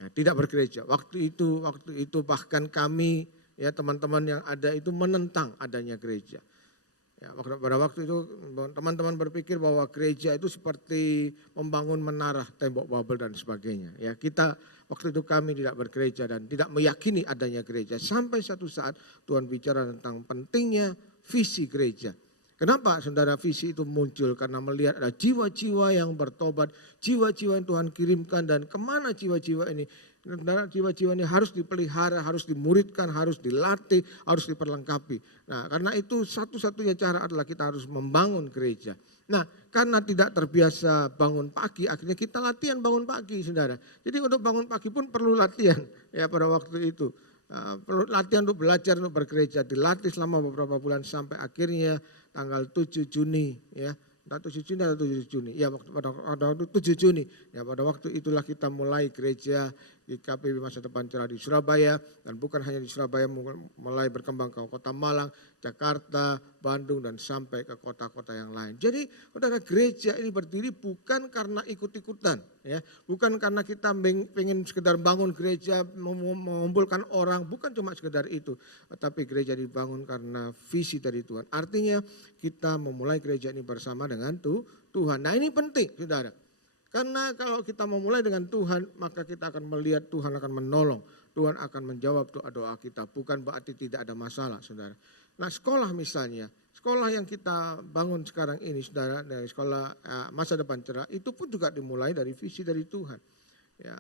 Nah, tidak bergereja. Waktu itu bahkan kami ya teman-teman yang ada itu menentang adanya gereja. Ya, pada waktu itu teman-teman berpikir bahwa gereja itu seperti membangun menara, tembok Babel dan sebagainya. Ya, waktu itu kami tidak bergereja dan tidak meyakini adanya gereja. Sampai satu saat Tuhan bicara tentang pentingnya visi gereja. Kenapa saudara visi itu muncul? Karena melihat ada jiwa-jiwa yang bertobat, jiwa-jiwa yang Tuhan kirimkan dan kemana jiwa-jiwa ini? Saudara, jiwa-jiwa ini harus dipelihara, harus dimuridkan, harus dilatih, harus diperlengkapi. Nah, karena itu satu-satunya cara adalah kita harus membangun gereja. Nah, karena tidak terbiasa bangun pagi, akhirnya kita latihan bangun pagi, saudara. Jadi untuk bangun pagi pun perlu latihan ya pada waktu itu. Perlu latihan untuk belajar untuk bergereja, dilatih selama beberapa bulan sampai akhirnya tanggal 7 Juni ya. 7 Juni atau 7 Juni, ya pada waktu 7 Juni, ya pada waktu itulah kita mulai gereja, KPB Masa Depan Cerah di Surabaya, dan bukan hanya di Surabaya, mulai berkembang ke kota Malang, Jakarta, Bandung, dan sampai ke kota-kota yang lain. Jadi saudara, gereja ini berdiri bukan karena ikut-ikutan, ya, bukan karena kita pengen sekedar bangun gereja, mengumpulkan orang, bukan cuma sekedar itu, tetapi gereja dibangun karena visi dari Tuhan. Artinya kita memulai gereja ini bersama dengan Tuhan. Nah, ini penting, saudara. Karena kalau kita memulai dengan Tuhan, maka kita akan melihat Tuhan akan menolong. Tuhan akan menjawab doa-doa kita. Bukan berarti tidak ada masalah, saudara. Nah, sekolah misalnya, sekolah yang kita bangun sekarang ini, saudara, dari sekolah Masa Depan Cerah, itu pun juga dimulai dari visi dari Tuhan. Ya.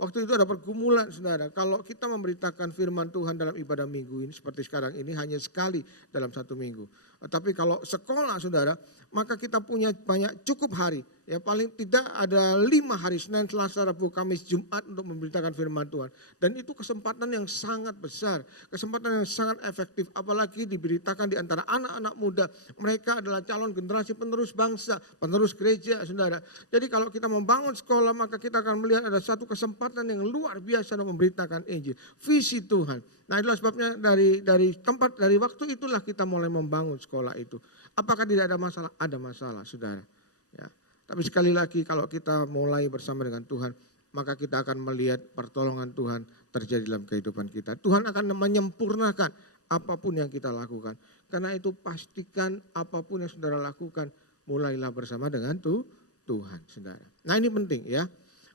Waktu itu ada pergumulan, saudara. Kalau kita memberitakan firman Tuhan dalam ibadah minggu ini, seperti sekarang ini, hanya sekali dalam 1 minggu. Tapi kalau sekolah, saudara, maka kita punya banyak cukup hari. Ya, paling tidak ada 5 hari, Senin, Selasa, Rabu, Kamis, Jumat untuk memberitakan firman Tuhan. Dan itu kesempatan yang sangat besar, kesempatan yang sangat efektif. Apalagi diberitakan di antara anak-anak muda. Mereka adalah calon generasi penerus bangsa, penerus gereja, saudara. Jadi kalau kita membangun sekolah, maka kita akan melihat ada satu kesempatan yang luar biasa untuk memberitakan Injil. Visi Tuhan. Nah, itulah sebabnya dari waktu itulah kita mulai membangun sekolah itu. Apakah tidak ada masalah? Ada masalah, saudara. Ya. Tapi sekali lagi kalau kita mulai bersama dengan Tuhan, maka kita akan melihat pertolongan Tuhan terjadi dalam kehidupan kita. Tuhan akan menyempurnakan apapun yang kita lakukan. Karena itu pastikan apapun yang saudara lakukan, mulailah bersama dengan Tuhan, saudara. Nah, ini penting, ya.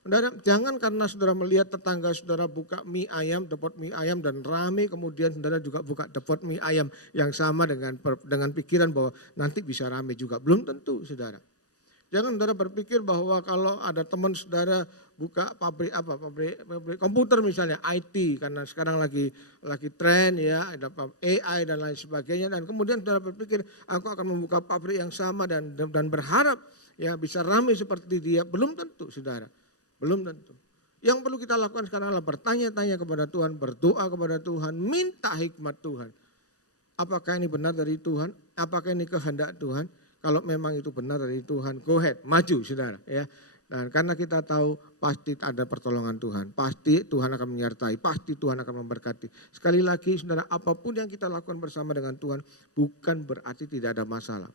Saudara, jangan karena saudara melihat tetangga saudara buka mie ayam, depot mie ayam dan rame, kemudian saudara juga buka depot mie ayam yang sama dengan pikiran bahwa nanti bisa rame juga. Belum tentu, saudara. Jangan saudara berpikir bahwa kalau ada teman saudara buka pabrik komputer misalnya, IT, karena sekarang lagi tren, ya, ada AI dan lain sebagainya, dan kemudian saudara berpikir aku akan membuka pabrik yang sama dan berharap ya bisa ramai seperti dia. Belum tentu, saudara. Belum tentu. Yang perlu kita lakukan sekarang adalah bertanya-tanya kepada Tuhan, berdoa kepada Tuhan, minta hikmat Tuhan. Apakah ini benar dari Tuhan? Apakah ini kehendak Tuhan? Kalau memang itu benar dari Tuhan, go ahead, maju, saudara. Ya. Dan karena kita tahu pasti ada pertolongan Tuhan, pasti Tuhan akan menyertai, pasti Tuhan akan memberkati. Sekali lagi, saudara, apapun yang kita lakukan bersama dengan Tuhan bukan berarti tidak ada masalah.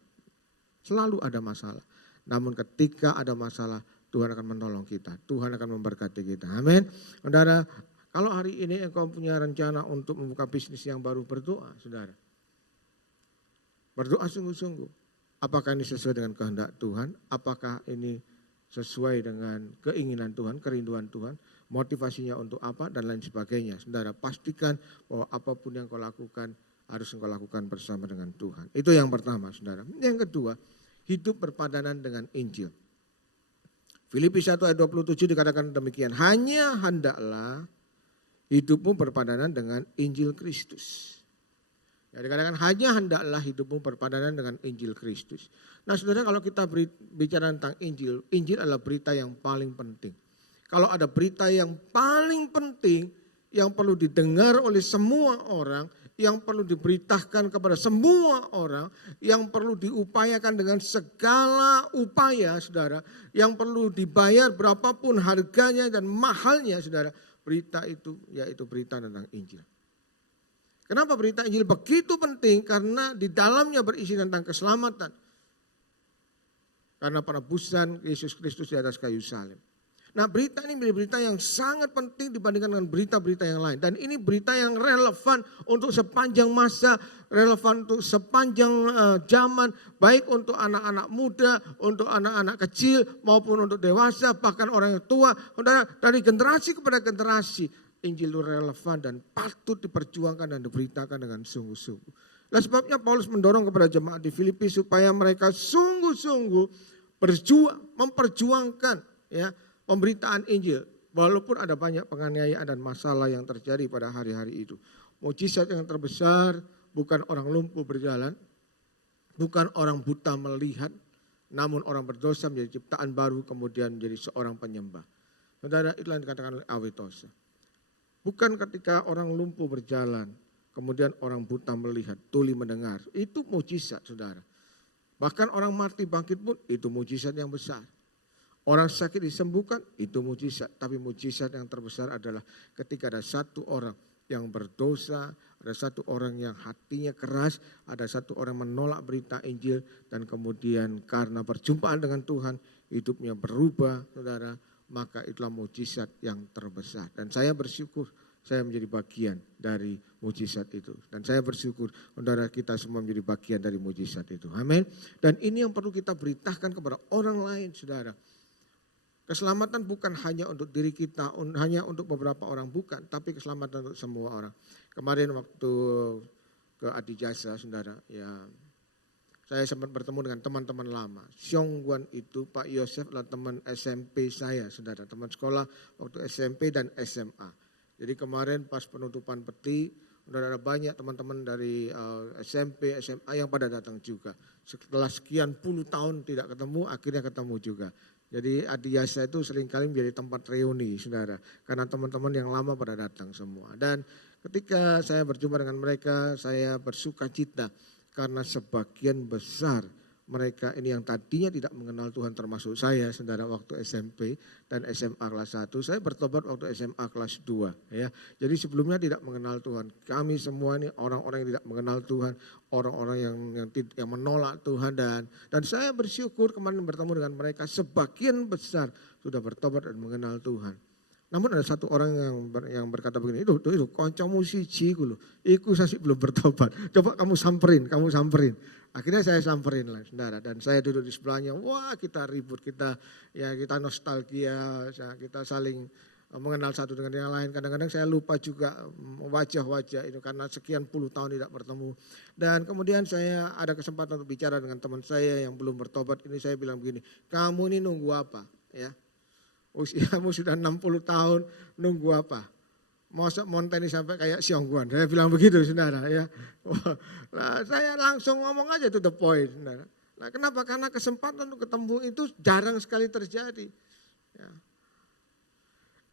Selalu ada masalah. Namun ketika ada masalah, Tuhan akan menolong kita, Tuhan akan memberkati kita. Amin. Saudara, kalau hari ini engkau punya rencana untuk membuka bisnis yang baru, berdoa, saudara. Berdoa sungguh-sungguh. Apakah ini sesuai dengan kehendak Tuhan? Apakah ini sesuai dengan keinginan Tuhan, kerinduan Tuhan, motivasinya untuk apa, dan lain sebagainya. Saudara, pastikan bahwa apapun yang kau lakukan, harus engkau lakukan bersama dengan Tuhan. Itu yang pertama, saudara. Yang kedua, hidup berpadanan dengan Injil. Filipi 1 ayat 27 dikatakan demikian. Hanya hendaklah hidupmu berpadanan dengan Injil Kristus. Ya, dikatakan hanya hendaklah hidupmu berpadanan dengan Injil Kristus. Nah, saudara, kalau kita bicara tentang Injil, Injil adalah berita yang paling penting. Kalau ada berita yang paling penting, yang perlu didengar oleh semua orang, yang perlu diberitakan kepada semua orang, yang perlu diupayakan dengan segala upaya, saudara, yang perlu dibayar berapapun harganya dan mahalnya, saudara, berita itu yaitu berita tentang Injil. Kenapa berita Injil begitu penting? Karena di dalamnya berisi tentang keselamatan. Karena penebusan Yesus Kristus di atas kayu salib. Nah, berita ini menjadi berita yang sangat penting dibandingkan dengan berita-berita yang lain. Dan ini berita yang relevan untuk sepanjang masa, relevan untuk sepanjang zaman, baik untuk anak-anak muda, untuk anak-anak kecil, maupun untuk dewasa, bahkan orang yang tua. Dari generasi kepada generasi, Injil itu relevan dan patut diperjuangkan dan diberitakan dengan sungguh-sungguh. Nah, sebabnya Paulus mendorong kepada jemaat di Filipi supaya mereka sungguh-sungguh memperjuangkan, ya, pemberitaan Injil, walaupun ada banyak penganiayaan dan masalah yang terjadi pada hari-hari itu. Mujizat yang terbesar bukan orang lumpuh berjalan, bukan orang buta melihat, namun orang berdosa menjadi ciptaan baru kemudian menjadi seorang penyembah. Saudara, itulah yang dikatakan oleh Awitosa. Bukan ketika orang lumpuh berjalan, kemudian orang buta melihat, tuli mendengar. Itu mujizat, saudara. Bahkan orang mati bangkit pun itu mujizat yang besar. Orang sakit disembuhkan, itu mujizat. Tapi mujizat yang terbesar adalah ketika ada satu orang yang berdosa, ada satu orang yang hatinya keras, ada satu orang menolak berita Injil, dan kemudian karena perjumpaan dengan Tuhan, hidupnya berubah, saudara, maka itulah mujizat yang terbesar. Dan saya bersyukur saya menjadi bagian dari mujizat itu. Dan saya bersyukur saudara kita semua menjadi bagian dari mujizat itu. Amin. Dan ini yang perlu kita beritakan kepada orang lain, saudara. Keselamatan bukan hanya untuk diri kita, hanya untuk beberapa orang, bukan. Tapi keselamatan untuk semua orang. Kemarin waktu ke Adijasa, saudara, ya saya sempat bertemu dengan teman-teman lama. Xiong Guan itu, Pak Yosef adalah teman SMP saya, saudara. Teman sekolah waktu SMP dan SMA. Jadi kemarin pas penutupan peti, saudara, ada banyak teman-teman dari SMP, SMA yang pada datang juga. Setelah sekian puluh tahun tidak ketemu, akhirnya ketemu juga. Jadi Adiyasa itu seringkali menjadi tempat reuni, saudara. Karena teman-teman yang lama pada datang semua. Dan ketika saya berjumpa dengan mereka, saya bersuka cita. Karena sebagian besar mereka ini yang tadinya tidak mengenal Tuhan, termasuk saya, saudara, waktu SMP dan SMA kelas 1. Saya bertobat waktu SMA kelas 2. Ya. Jadi sebelumnya tidak mengenal Tuhan. Kami semua ini orang-orang yang tidak mengenal Tuhan, orang-orang yang menolak Tuhan. Dan saya bersyukur kemarin bertemu dengan mereka, sebagian besar sudah bertobat dan mengenal Tuhan. Namun ada satu orang yang berkata begini, itu koncomu siji ku lho, iku sasi belum bertobat. Coba kamu samperin. Akhirnya saya samperin lah, saudara, dan saya duduk di sebelahnya. Wah, kita ribut, kita nostalgia, kita saling mengenal satu dengan yang lain. Kadang-kadang saya lupa juga wajah-wajah itu karena sekian puluh tahun tidak bertemu. Dan kemudian saya ada kesempatan untuk bicara dengan teman saya yang belum bertobat. Ini saya bilang begini, kamu ini nunggu apa? Ya, usiamu sudah 60 tahun, nunggu apa? Masa monteni sampai kayak Xiong Guan. Saya bilang begitu, saudara, ya. Nah, saya langsung ngomong aja to the point, saudara. Nah, kenapa? Karena kesempatan untuk ketemu itu jarang sekali terjadi. Ya.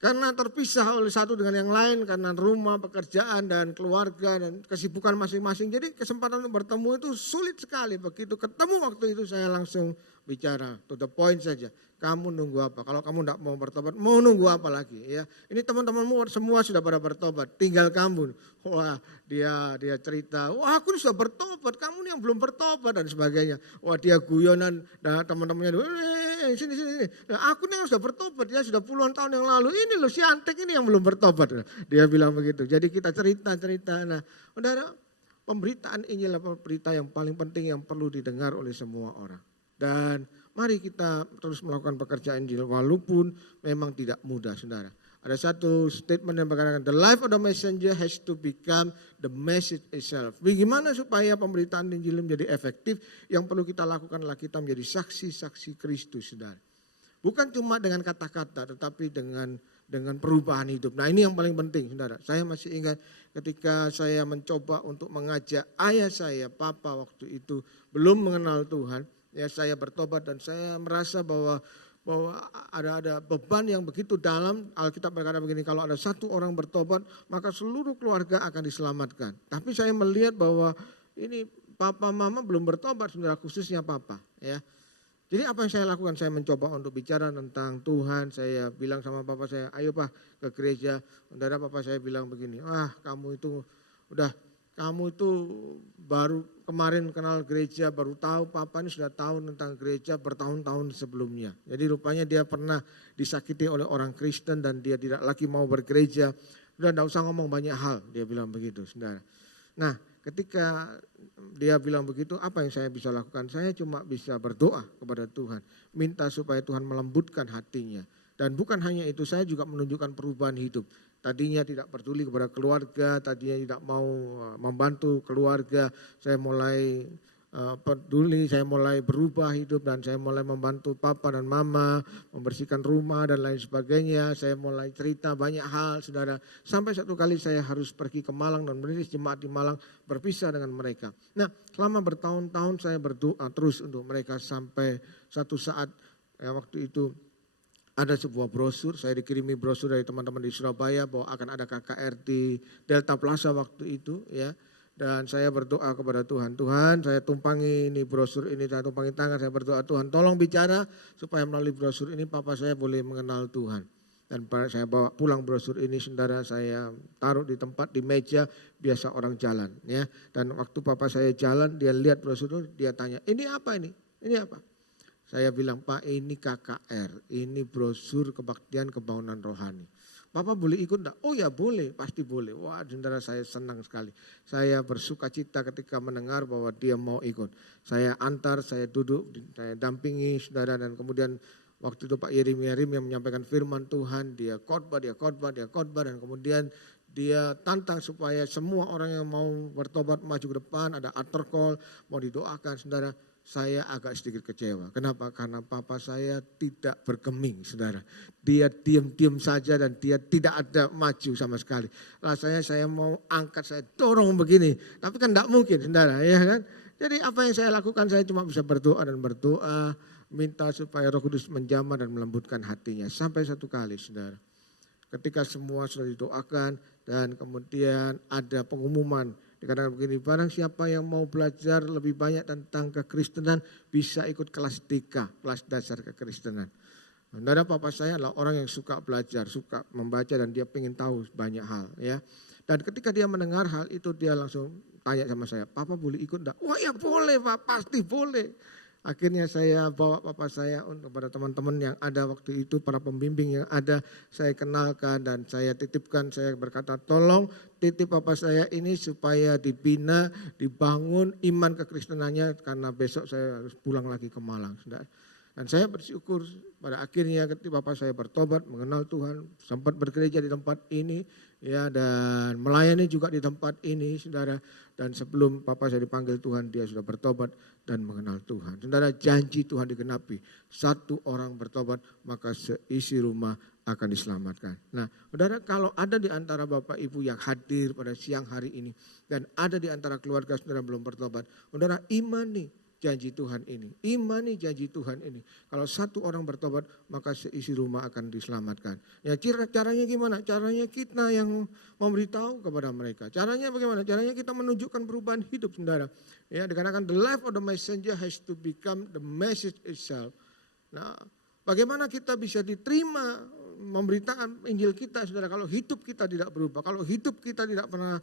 Karena terpisah oleh satu dengan yang lain, karena rumah, pekerjaan, dan keluarga, dan kesibukan masing-masing. Jadi kesempatan untuk bertemu itu sulit sekali. Begitu ketemu waktu itu saya langsung bicara, to the point saja. Kamu nunggu apa? Kalau kamu tidak mau bertobat, mau nunggu apa lagi? Ya, ini teman-temanmu semua sudah pada bertobat, tinggal kamu. Wah, dia cerita, wah aku sudah bertobat, kamu yang belum bertobat dan sebagainya. Wah, dia guyonan, dan teman-temannya, sini. Nah, aku yang sudah bertobat, ya sudah puluhan tahun yang lalu. Ini loh si Antek ini yang belum bertobat. Dia bilang begitu. Jadi kita cerita. Nah, saudara, pemberitaan Injil adalah berita yang paling penting yang perlu didengar oleh semua orang. Dan mari kita terus melakukan pekerjaan Injil walaupun memang tidak mudah, saudara. Ada satu statement yang berkatakan, the life of the messenger has to become the message itself. Bagaimana supaya pemberitaan Injil menjadi efektif? Yang perlu kita lakukan adalah kita menjadi saksi-saksi Kristus, saudara. Bukan cuma dengan kata-kata, tetapi dengan perubahan hidup. Nah, ini yang paling penting, saudara. Saya masih ingat ketika saya mencoba untuk mengajak ayah saya, papa waktu itu belum mengenal Tuhan. Ya, saya bertobat dan saya merasa bahwa ada beban yang begitu dalam. Alkitab berkata begini, kalau ada satu orang bertobat maka seluruh keluarga akan diselamatkan. Tapi saya melihat bahwa ini papa mama belum bertobat, saudara, khususnya papa. Ya, jadi apa yang saya lakukan? Saya mencoba untuk bicara tentang Tuhan. Saya bilang sama papa saya, ayo pak ke gereja. Saudara, papa saya bilang begini, kamu itu baru kemarin kenal gereja, baru tahu, papa ini sudah tahu tentang gereja bertahun-tahun sebelumnya. Jadi rupanya dia pernah disakiti oleh orang Kristen dan dia tidak lagi mau bergereja. Udah tidak usah ngomong banyak hal, dia bilang begitu, saudara. Nah, ketika dia bilang begitu, apa yang saya bisa lakukan? Saya cuma bisa berdoa kepada Tuhan, minta supaya Tuhan melembutkan hatinya. Dan bukan hanya itu, saya juga menunjukkan perubahan hidup. Tadinya tidak peduli kepada keluarga, tadinya tidak mau membantu keluarga. Saya mulai peduli, saya mulai berubah hidup dan saya mulai membantu papa dan mama, membersihkan rumah dan lain sebagainya. Saya mulai cerita banyak hal, saudara. Sampai satu kali saya harus pergi ke Malang dan merilis jemaat di Malang, berpisah dengan mereka. Nah, selama bertahun-tahun saya berdoa terus untuk mereka sampai satu saat waktu itu ada sebuah brosur, saya dikirimi brosur dari teman-teman di Surabaya bahwa akan ada KKR di Delta Plaza waktu itu, ya. Dan saya berdoa kepada Tuhan, Tuhan saya tumpangi ini brosur ini, saya tumpangi tangan, saya berdoa Tuhan tolong bicara supaya melalui brosur ini papa saya boleh mengenal Tuhan. Dan saya bawa pulang brosur ini, saudara, saya taruh di tempat di meja biasa orang jalan, ya. Dan waktu papa saya jalan, dia lihat brosur itu, dia tanya, ini apa ini? Ini apa? Saya bilang, Pak ini KKR, ini brosur kebaktian kebangunan rohani. Papa boleh ikut enggak? Oh ya boleh, pasti boleh. Wah saudara saya senang sekali. Saya bersuka cita ketika mendengar bahwa dia mau ikut. Saya antar, saya duduk, saya dampingi saudara, dan kemudian waktu itu Pak Yeremia yang menyampaikan firman Tuhan, dia khotbah, dan kemudian dia tantang supaya semua orang yang mau bertobat maju ke depan, ada altar call, mau didoakan saudara. Saya agak sedikit kecewa. Kenapa? Karena papa saya tidak bergeming, saudara. Dia diam-diam saja dan dia tidak ada maju sama sekali. Rasanya saya mau angkat, saya dorong begini. Tapi kan tidak mungkin, saudara. Ya kan? Jadi apa yang saya lakukan, saya cuma bisa berdoa dan berdoa. Minta supaya Roh Kudus menjamah dan melembutkan hatinya. Sampai satu kali, saudara. Ketika semua sudah didoakan dan kemudian ada pengumuman. Dikatakan begini, barang siapa yang mau belajar lebih banyak tentang kekristenan bisa ikut kelas DK, kelas dasar kekristenan. Saudara, papa saya adalah orang yang suka belajar, suka membaca dan dia pengen tahu banyak hal, ya. Dan ketika dia mendengar hal itu dia langsung tanya sama saya, Papa boleh ikut enggak? Wah ya boleh Pak, pasti boleh. Akhirnya saya bawa papa saya untuk kepada teman-teman yang ada waktu itu, para pembimbing yang ada, saya kenalkan dan saya titipkan, saya berkata tolong titip papa saya ini supaya dibina, dibangun iman kekristenannya karena besok saya harus pulang lagi ke Malang. Dan saya bersyukur pada akhirnya ketika bapak saya bertobat, mengenal Tuhan, sempat bergereja di tempat ini, ya, dan melayani juga di tempat ini, saudara. Dan sebelum papa saya dipanggil Tuhan, dia sudah bertobat dan mengenal Tuhan. Saudara, janji Tuhan digenapi. Satu orang bertobat, maka seisi rumah akan diselamatkan. Nah, saudara, kalau ada di antara bapak ibu yang hadir pada siang hari ini, dan ada di antara keluarga saudara belum bertobat, saudara imani janji Tuhan ini, imani janji Tuhan ini. Kalau satu orang bertobat, maka seisi rumah akan diselamatkan. Ya, caranya gimana? Caranya kita yang memberitahu kepada mereka. Caranya bagaimana? Caranya kita menunjukkan perubahan hidup, saudara. Ya, dikatakan the life of the messenger has to become the message itself. Nah, bagaimana kita bisa diterima memberitakan Injil kita, saudara, kalau hidup kita tidak berubah, kalau hidup kita tidak pernah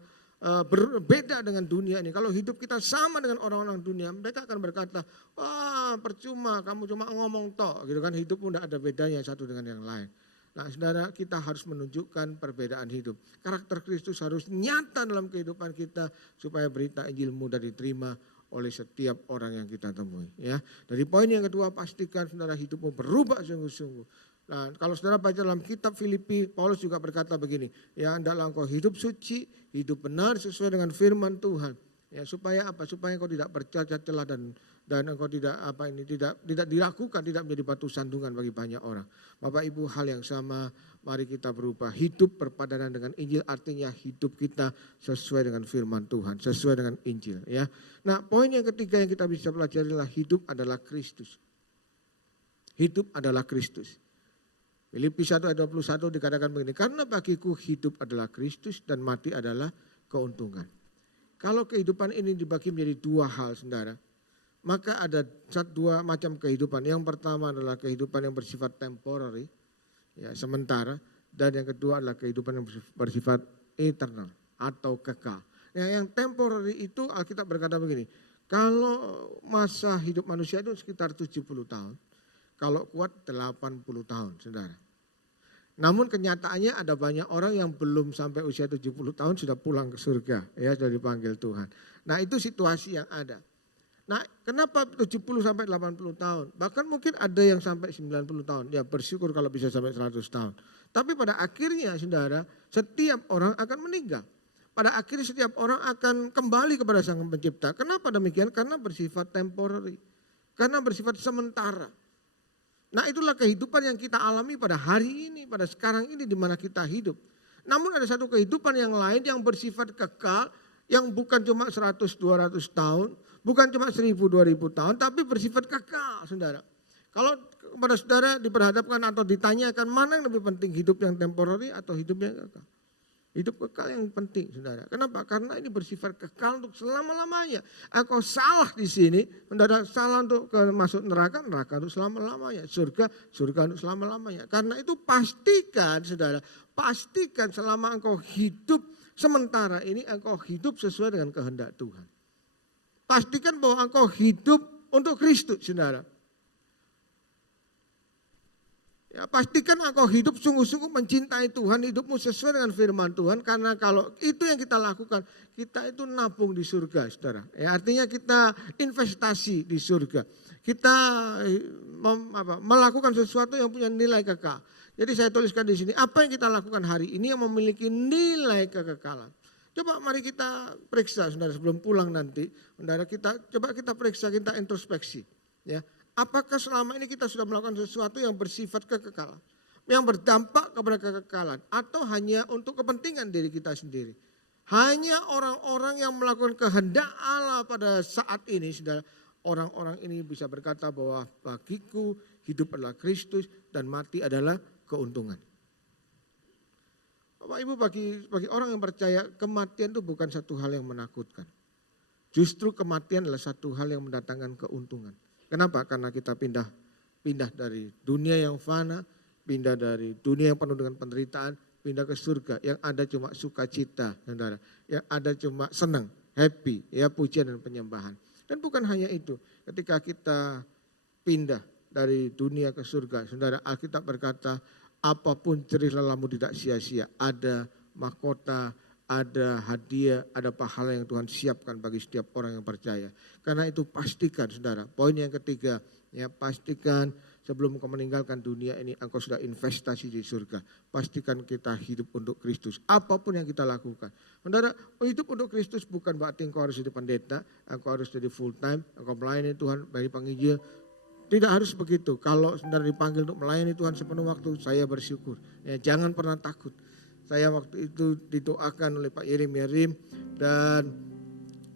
berbeda dengan dunia ini. Kalau hidup kita sama dengan orang-orang dunia, mereka akan berkata, wah percuma kamu cuma ngomong tok, gitu kan, hidupmu tidak ada bedanya satu dengan yang lain. Nah saudara, kita harus menunjukkan perbedaan hidup. Karakter Kristus harus nyata dalam kehidupan kita supaya berita Injil mudah diterima oleh setiap orang yang kita temui. Ya, dari poin yang kedua, pastikan saudara hidupmu berubah sungguh-sungguh. Nah, kalau saudara baca dalam kitab Filipi, Paulus juga berkata begini, ya hendaklah engkau hidup suci, hidup benar sesuai dengan firman Tuhan. Ya, supaya apa? Supaya engkau tidak bercacat celah dan engkau tidak tidak diragukan, tidak menjadi batu sandungan bagi banyak orang. Bapak Ibu, hal yang sama, mari kita berubah. Hidup berpadanan dengan Injil artinya hidup kita sesuai dengan firman Tuhan, sesuai dengan Injil. Ya. Nah, poin yang ketiga yang kita bisa pelajari adalah hidup adalah Kristus. Hidup adalah Kristus. Filipi 1 ayat 21 dikatakan begini, karena bagiku hidup adalah Kristus dan mati adalah keuntungan. Kalau kehidupan ini dibagi menjadi dua hal, saudara, maka ada dua macam kehidupan. Yang pertama adalah kehidupan yang bersifat temporary, ya, sementara, dan yang kedua adalah kehidupan yang bersifat eternal atau kekal. Nah, yang temporary itu Alkitab berkata begini, kalau masa hidup manusia itu sekitar 70 tahun, kalau kuat 80 tahun, saudara. Namun kenyataannya ada banyak orang yang belum sampai usia 70 tahun sudah pulang ke surga, ya, sudah dipanggil Tuhan. Nah, itu situasi yang ada. Nah, kenapa 70 sampai 80 tahun? Bahkan mungkin ada yang sampai 90 tahun. Ya, bersyukur kalau bisa sampai 100 tahun. Tapi pada akhirnya, saudara, setiap orang akan meninggal. Pada akhirnya setiap orang akan kembali kepada Sang Pencipta. Kenapa demikian? Karena bersifat temporary. Karena bersifat sementara. Nah, itulah kehidupan yang kita alami pada hari ini, pada sekarang ini di mana kita hidup. Namun ada satu kehidupan yang lain yang bersifat kekal, yang bukan cuma 100-200 tahun, bukan cuma 1000-2000 tahun, tapi bersifat kekal, saudara. Kalau kepada saudara diperhadapkan atau ditanyakan mana yang lebih penting, hidup yang temporary atau hidup yang kekal? Hidup kekal yang penting, saudara. Kenapa? Karena ini bersifat kekal untuk selama-lamanya. Engkau salah di sini, saudara, salah untuk masuk neraka, neraka untuk selama-lamanya. Surga, surga untuk selama-lamanya. Karena itu pastikan, saudara, pastikan selama engkau hidup sementara ini, engkau hidup sesuai dengan kehendak Tuhan. Pastikan bahwa engkau hidup untuk Kristus, saudara. Ya, pastikan engkau hidup sungguh-sungguh mencintai Tuhan, hidupmu sesuai dengan firman Tuhan. Karena kalau itu yang kita lakukan, kita itu nabung di surga, saudara. Ya, artinya kita investasi di surga. Kita melakukan sesuatu yang punya nilai kekal. Jadi saya tuliskan di sini, apa yang kita lakukan hari ini yang memiliki nilai kekekalan. Coba mari kita periksa, saudara, sebelum pulang nanti. Saudara, coba kita periksa, kita introspeksi. Ya. Apakah selama ini kita sudah melakukan sesuatu yang bersifat kekekalan, yang berdampak kepada kekekalan, atau hanya untuk kepentingan diri kita sendiri? Hanya orang-orang yang melakukan kehendak Allah pada saat ini, saudara, orang-orang ini bisa berkata bahwa bagiku hidup adalah Kristus dan mati adalah keuntungan. Bapak Ibu, bagi orang yang percaya, kematian itu bukan satu hal yang menakutkan. Justru kematian adalah satu hal yang mendatangkan keuntungan. Kenapa? Karena kita pindah dari dunia yang fana, pindah dari dunia yang penuh dengan penderitaan, pindah ke surga yang ada cuma sukacita, saudara, yang ada cuma senang, happy, ya, pujian dan penyembahan. Dan bukan hanya itu, ketika kita pindah dari dunia ke surga, saudara, Alkitab berkata, apapun jerih lelamu tidak sia-sia, ada mahkota, ada hadiah, ada pahala yang Tuhan siapkan bagi setiap orang yang percaya. Karena itu pastikan, saudara, poin yang ketiga, ya, pastikan sebelum engkau meninggalkan dunia ini, engkau sudah investasi di surga. Pastikan kita hidup untuk Kristus, apapun yang kita lakukan. Saudara, hidup untuk Kristus bukan berarti engkau harus jadi pendeta, engkau harus jadi full time, engkau melayani Tuhan bagi penginjil. Tidak harus begitu. Kalau saudara dipanggil untuk melayani Tuhan sepenuh waktu, saya bersyukur. Ya, jangan pernah takut. Saya waktu itu didoakan oleh Pak Yerim dan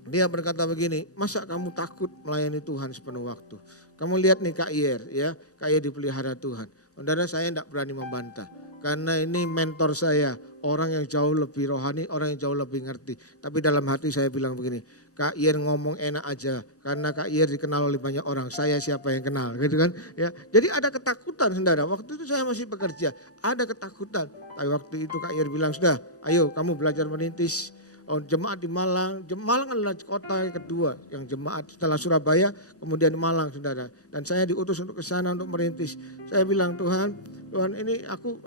dia berkata begini, masa kamu takut melayani Tuhan sepenuh waktu? Kamu lihat nih Kak Yer, ya, Kak Yer dipelihara Tuhan. Saudara, saya tidak berani membantah. Karena ini mentor saya, orang yang jauh lebih rohani, orang yang jauh lebih ngerti. Tapi dalam hati saya bilang begini, Kak Yer ngomong enak aja, karena Kak Yer dikenal oleh banyak orang, saya siapa yang kenal, gitu kan? Ya, jadi ada ketakutan, saudara. Waktu itu saya masih bekerja, ada ketakutan. Tapi waktu itu Kak Yer bilang, sudah, ayo kamu belajar merintis. Jemaat di Malang, Malang adalah kota kedua yang jemaat setelah Surabaya, kemudian Malang, saudara. Dan saya diutus untuk ke sana untuk merintis. Saya bilang, Tuhan ini aku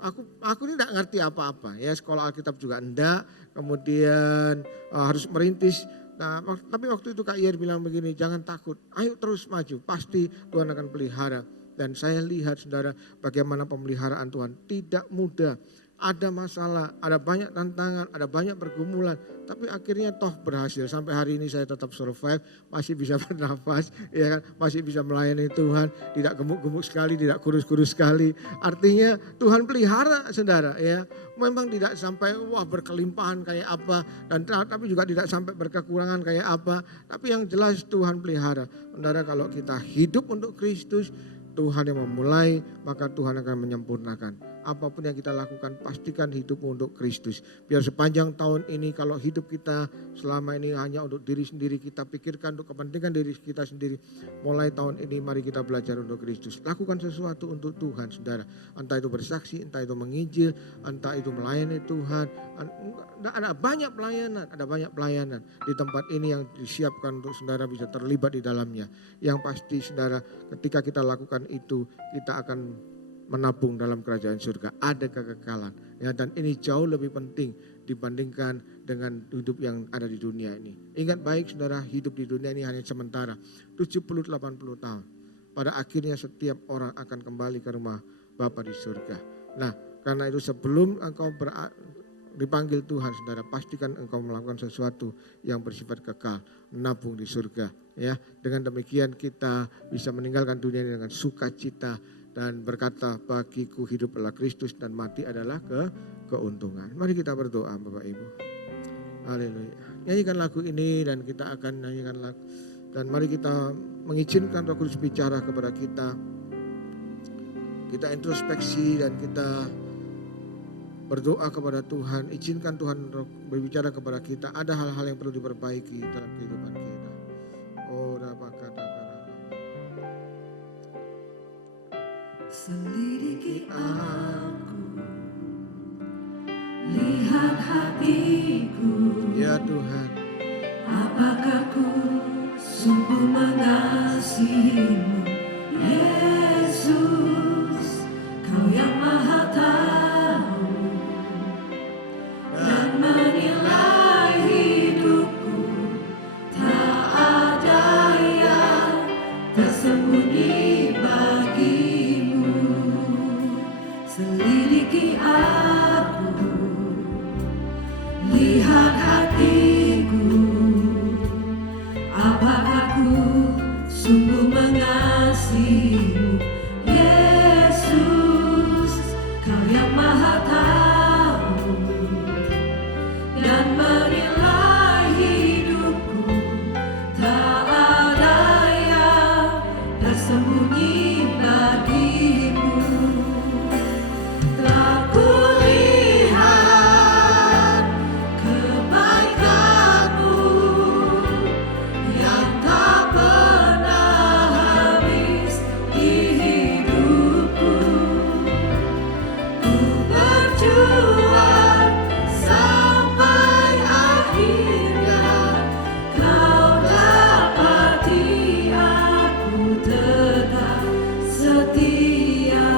ini tidak ngerti apa-apa, ya, sekolah Alkitab juga enggak, kemudian harus merintis. Nah, tapi waktu itu Kak Yer bilang begini, jangan takut, ayo terus maju, pasti Tuhan akan pelihara. Dan saya lihat, saudara, bagaimana pemeliharaan Tuhan tidak mudah. Ada masalah, ada banyak tantangan, ada banyak pergumulan, tapi akhirnya toh berhasil. Sampai hari ini saya tetap survive, masih bisa bernafas, ya kan, masih bisa melayani Tuhan, tidak gemuk-gemuk sekali, tidak kurus-kurus sekali. Artinya Tuhan pelihara, saudara, ya. Memang tidak sampai wah berkelimpahan kayak apa, dan tapi juga tidak sampai berkekurangan kayak apa. Tapi yang jelas Tuhan pelihara. Saudara, kalau kita hidup untuk Kristus, Tuhan yang memulai, maka Tuhan akan menyempurnakan. Apapun yang kita lakukan, pastikan hidupmu untuk Kristus. Biar sepanjang tahun ini, kalau hidup kita selama ini hanya untuk diri sendiri, kita pikirkan untuk kepentingan diri kita sendiri. Mulai tahun ini mari kita belajar untuk Kristus. Lakukan sesuatu untuk Tuhan, saudara. Entah itu bersaksi, entah itu menginjil, entah itu melayani Tuhan. Ada banyak pelayanan di tempat ini yang disiapkan untuk saudara bisa terlibat di dalamnya. Yang pasti, saudara, ketika kita lakukan itu, kita akan menabung dalam kerajaan surga, ada kekekalan, ya, dan ini jauh lebih penting dibandingkan dengan hidup yang ada di dunia ini. Ingat baik, saudara, hidup di dunia ini hanya sementara, 70-80 tahun. Pada akhirnya setiap orang akan kembali ke rumah Bapa di surga. Nah, karena itu sebelum engkau dipanggil Tuhan, saudara, pastikan engkau melakukan sesuatu yang bersifat kekal, menabung di surga, ya. Dengan demikian kita bisa meninggalkan dunia ini dengan sukacita dan berkata, bagiku hidup adalah Kristus dan mati adalah keuntungan. Mari kita berdoa, Bapak Ibu. Haleluya. Nyanyikan lagu ini dan kita akan nyanyikan lagu. Dan mari kita mengizinkan Roh Kudus bicara kepada kita. Kita introspeksi dan kita berdoa kepada Tuhan, izinkan Tuhan berbicara kepada kita. Ada hal-hal yang perlu diperbaiki dalam kehidupan kita. Oh, selidiki aku, lihat hatiku. ya Tuhan, apakah ku sungguh mengasihimu, Yesus, Kau yang Maha Tahu dan menilai hidupku. Tak ada yang tersembunyi bagimu. Selidiki aku, lihat hatiku, apakah ku sungguh mengasihimu, Yesus, Kau yang Maha Tahu dan menilai hidupku. Tak ada yang tersembunyi bagimu. Telah kulihat kebaikan-Mu yang tak pernah habis di hidupku. Ku berjuang sampai akhirnya Kau dapati aku tetap setia.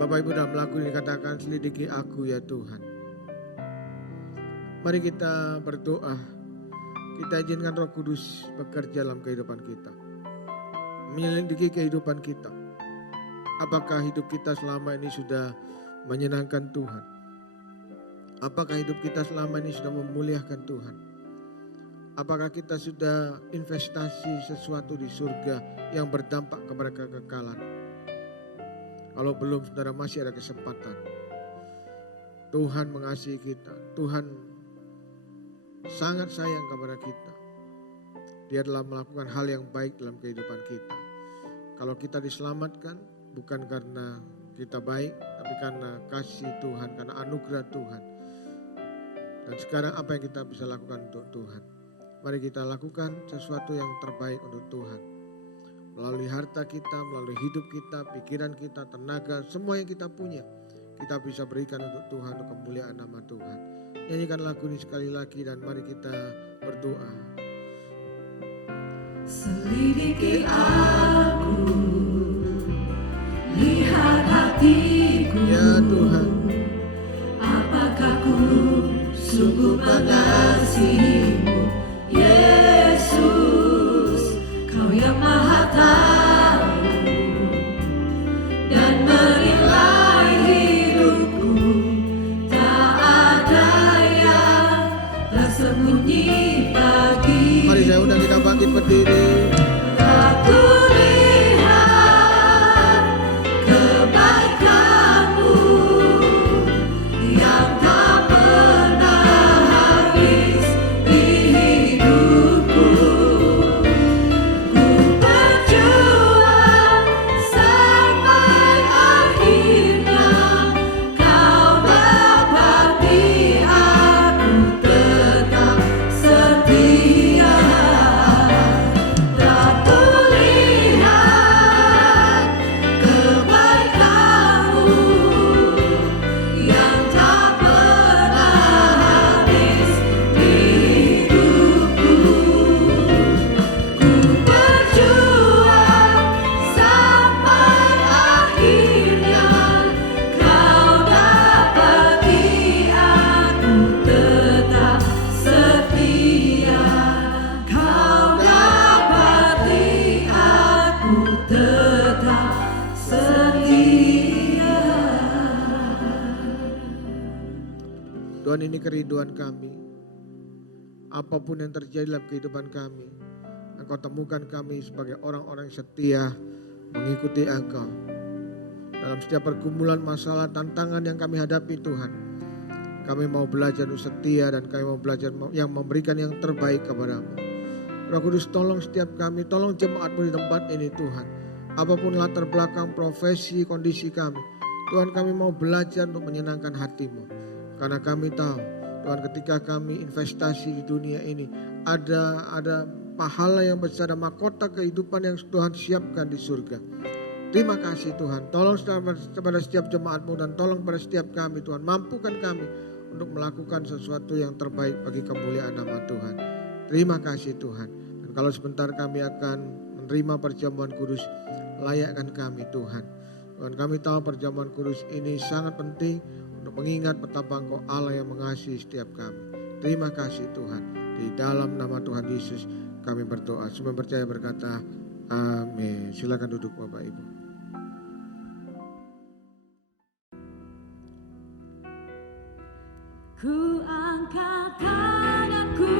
Bapak Ibu, dalam lagu ini dikatakan selidiki aku ya Tuhan. Mari kita berdoa. Kita izinkan Roh Kudus bekerja dalam kehidupan kita. Menyelidiki kehidupan kita. Apakah hidup kita selama ini sudah menyenangkan Tuhan? Apakah hidup kita selama ini sudah memuliakan Tuhan? Apakah kita sudah investasi sesuatu di surga yang berdampak kepada kekekalan? Kalau belum, saudara, masih ada kesempatan. Tuhan mengasihi kita. Tuhan sangat sayang kepada kita. Dia telah melakukan hal yang baik dalam kehidupan kita. Kalau kita diselamatkan bukan karena kita baik, tapi karena kasih Tuhan, karena anugerah Tuhan. Dan sekarang apa yang kita bisa lakukan untuk Tuhan? Mari kita lakukan sesuatu yang terbaik untuk Tuhan. Melalui harta kita, melalui hidup kita, pikiran kita, tenaga, semua yang kita punya, kita bisa berikan untuk Tuhan, untuk kemuliaan nama Tuhan. Nyanyikan lagu ini sekali lagi dan mari kita berdoa. Selidiki aku, lihat hatiku, Ya Tuhan, apakah ku sungguh mengasihimu, Yesus, Kau yang Maha Tahu dan menilai hidupku. Tak ada yang tersembunyi bagimu. mari saya undang kita bangkit berdiri. Tak kulihat kebaikan-Mu yang tak pernah habis di hidupku. Ku berjuang sampai akhirnya Kau dapati aku tetap setia. Tak kulihat kebaikan-Mu yang tak pernah habis di hidupku. Ku berjuang sampai akhirnya Kau dapati aku tetap setia. Kau dapati aku tetap setia. Tuhan, ini kerinduan kami. Apapun yang terjadi dalam kehidupan kami, Engkau temukan kami sebagai orang-orang setia mengikuti Engkau. Dalam setiap pergumulan, masalah, tantangan yang kami hadapi Tuhan, kami mau belajar untuk setia dan kami mau belajar yang memberikan yang terbaik kepada-Mu. Roh Kudus, tolong setiap kami, tolong jemaat-Mu di tempat ini Tuhan. Apapun latar belakang, profesi, kondisi kami, Tuhan kami mau belajar untuk menyenangkan hati-Mu. Karena kami tahu Tuhan ketika kami investasi di dunia ini ada pahala yang besar, ada mahkota kehidupan yang Tuhan siapkan di surga. Terima kasih Tuhan, tolong kepada setiap jemaat-Mu dan tolong pada setiap kami Tuhan, mampukan kami untuk melakukan sesuatu yang terbaik bagi kemuliaan nama Tuhan. Terima kasih Tuhan. Dan kalau sebentar kami akan menerima perjamuan kudus, layakkan kami Tuhan. Tuhan kami tahu perjamuan kudus ini sangat penting untuk mengingat betapa Engkau Allah yang mengasihi setiap kami. Terima kasih Tuhan. Di dalam nama Tuhan Yesus kami berdoa. Semua percaya berkata amin. Silakan duduk Bapak Ibu. Ku angkat tanganku,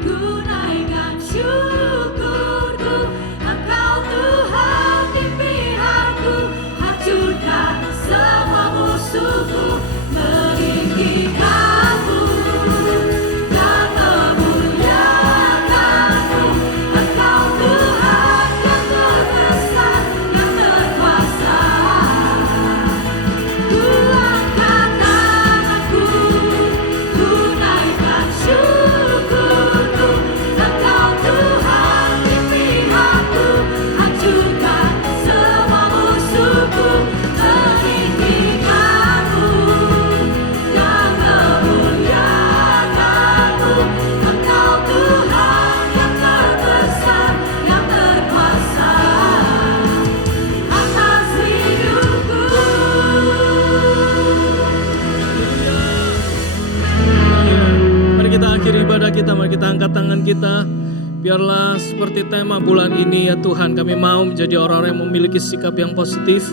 ku naikkan syukurku, Engkau Tuhan di pihakku, hancurkan semua musuhku, meninggikanmu dan memuliakanmu, Engkau Tuhan yang terbesar, yang terkuasa. Ku angkat tanganku, ku naikkan syukurku, Engkau Tuhan di pihakku, hancurkan semua musuhku, meninggikanmu dan memuliakanmu, Engkau Tuhan yang terbesar, yang terkuasa atas hidupku. Mari kita akhiri ibadah kita, mari kita angkat tangan kita. Biarlah seperti tema bulan ini ya Tuhan, kami mau menjadi orang-orang yang memiliki sikap yang positif.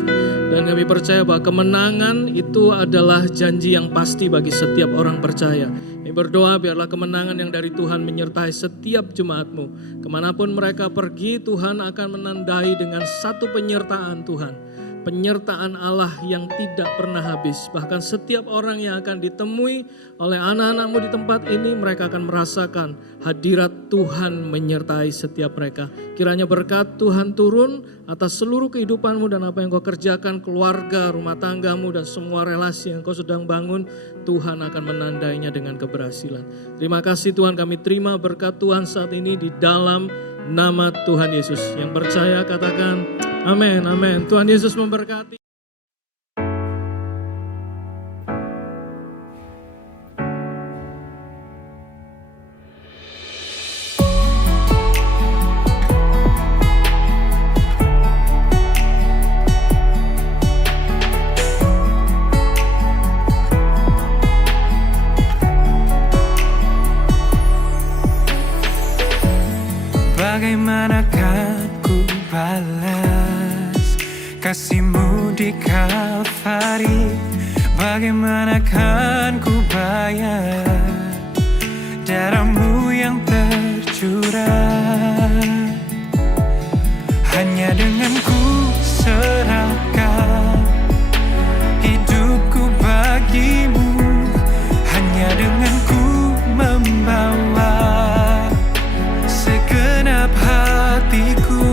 Dan kami percaya bahwa kemenangan itu adalah janji yang pasti bagi setiap orang percaya. Kami berdoa biarlah kemenangan yang dari Tuhan menyertai setiap jemaat-Mu. Kemanapun mereka pergi, Tuhan akan menandai dengan satu penyertaan Tuhan. Penyertaan Allah yang tidak pernah habis. Bahkan setiap orang yang akan ditemui oleh anak-anak-Mu di tempat ini, mereka akan merasakan hadirat Tuhan menyertai setiap mereka. Kiranya berkat Tuhan turun atas seluruh kehidupan-Mu dan apa yang Kau kerjakan, keluarga, rumah tangga-Mu dan semua relasi yang Kau sedang bangun, Tuhan akan menandainya dengan keberhasilan. Terima kasih Tuhan, kami terima berkat Tuhan saat ini di dalam nama Tuhan Yesus. Yang percaya katakan amin, amin. Tuhan Yesus memberkati. Bagaimanakah ku balas kasih-Mu di Kalvari? Bagaimanakah ku bayar darah-Mu yang tercurah? Hanya dengan ku serahkan hidupku bagi-Mu, hanya dengan ku membawa segenap hatiku.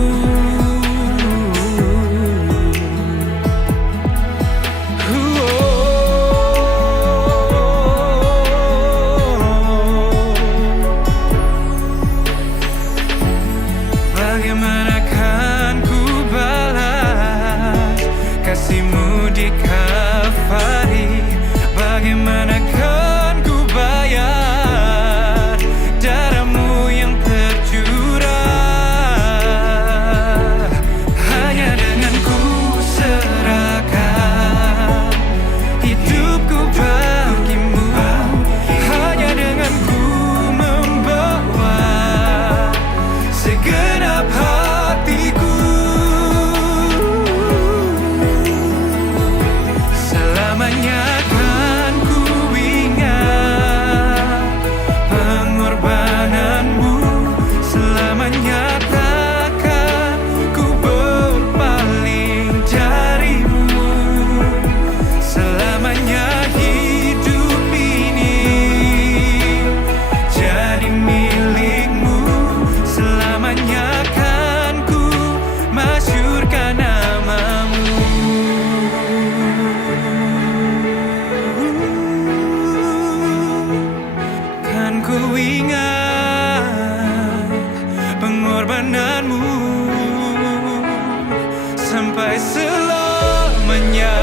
sampai selamanya.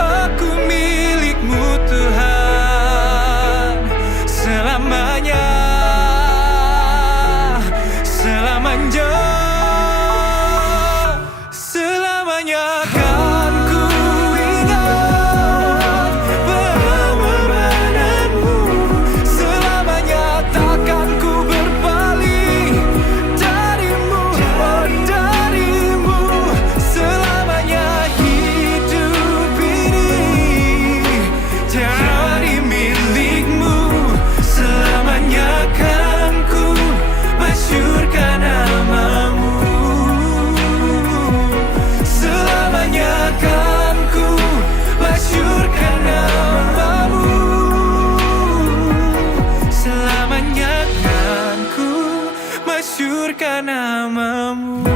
Aku milik-Mu Tuhan, selamanya, selamanya, selamanya kan ku ingat pengorbanan-Mu, selamanya takkan ku berpaling dari-Mu, oh dari-Mu, selamanya hidup ini jadi milik-Mu, selamanya kan ku masyurkan nama-Mu, selamanya kan ku masyurkan nama-Mu, selamanya kan ku masyurkan nama-Mu.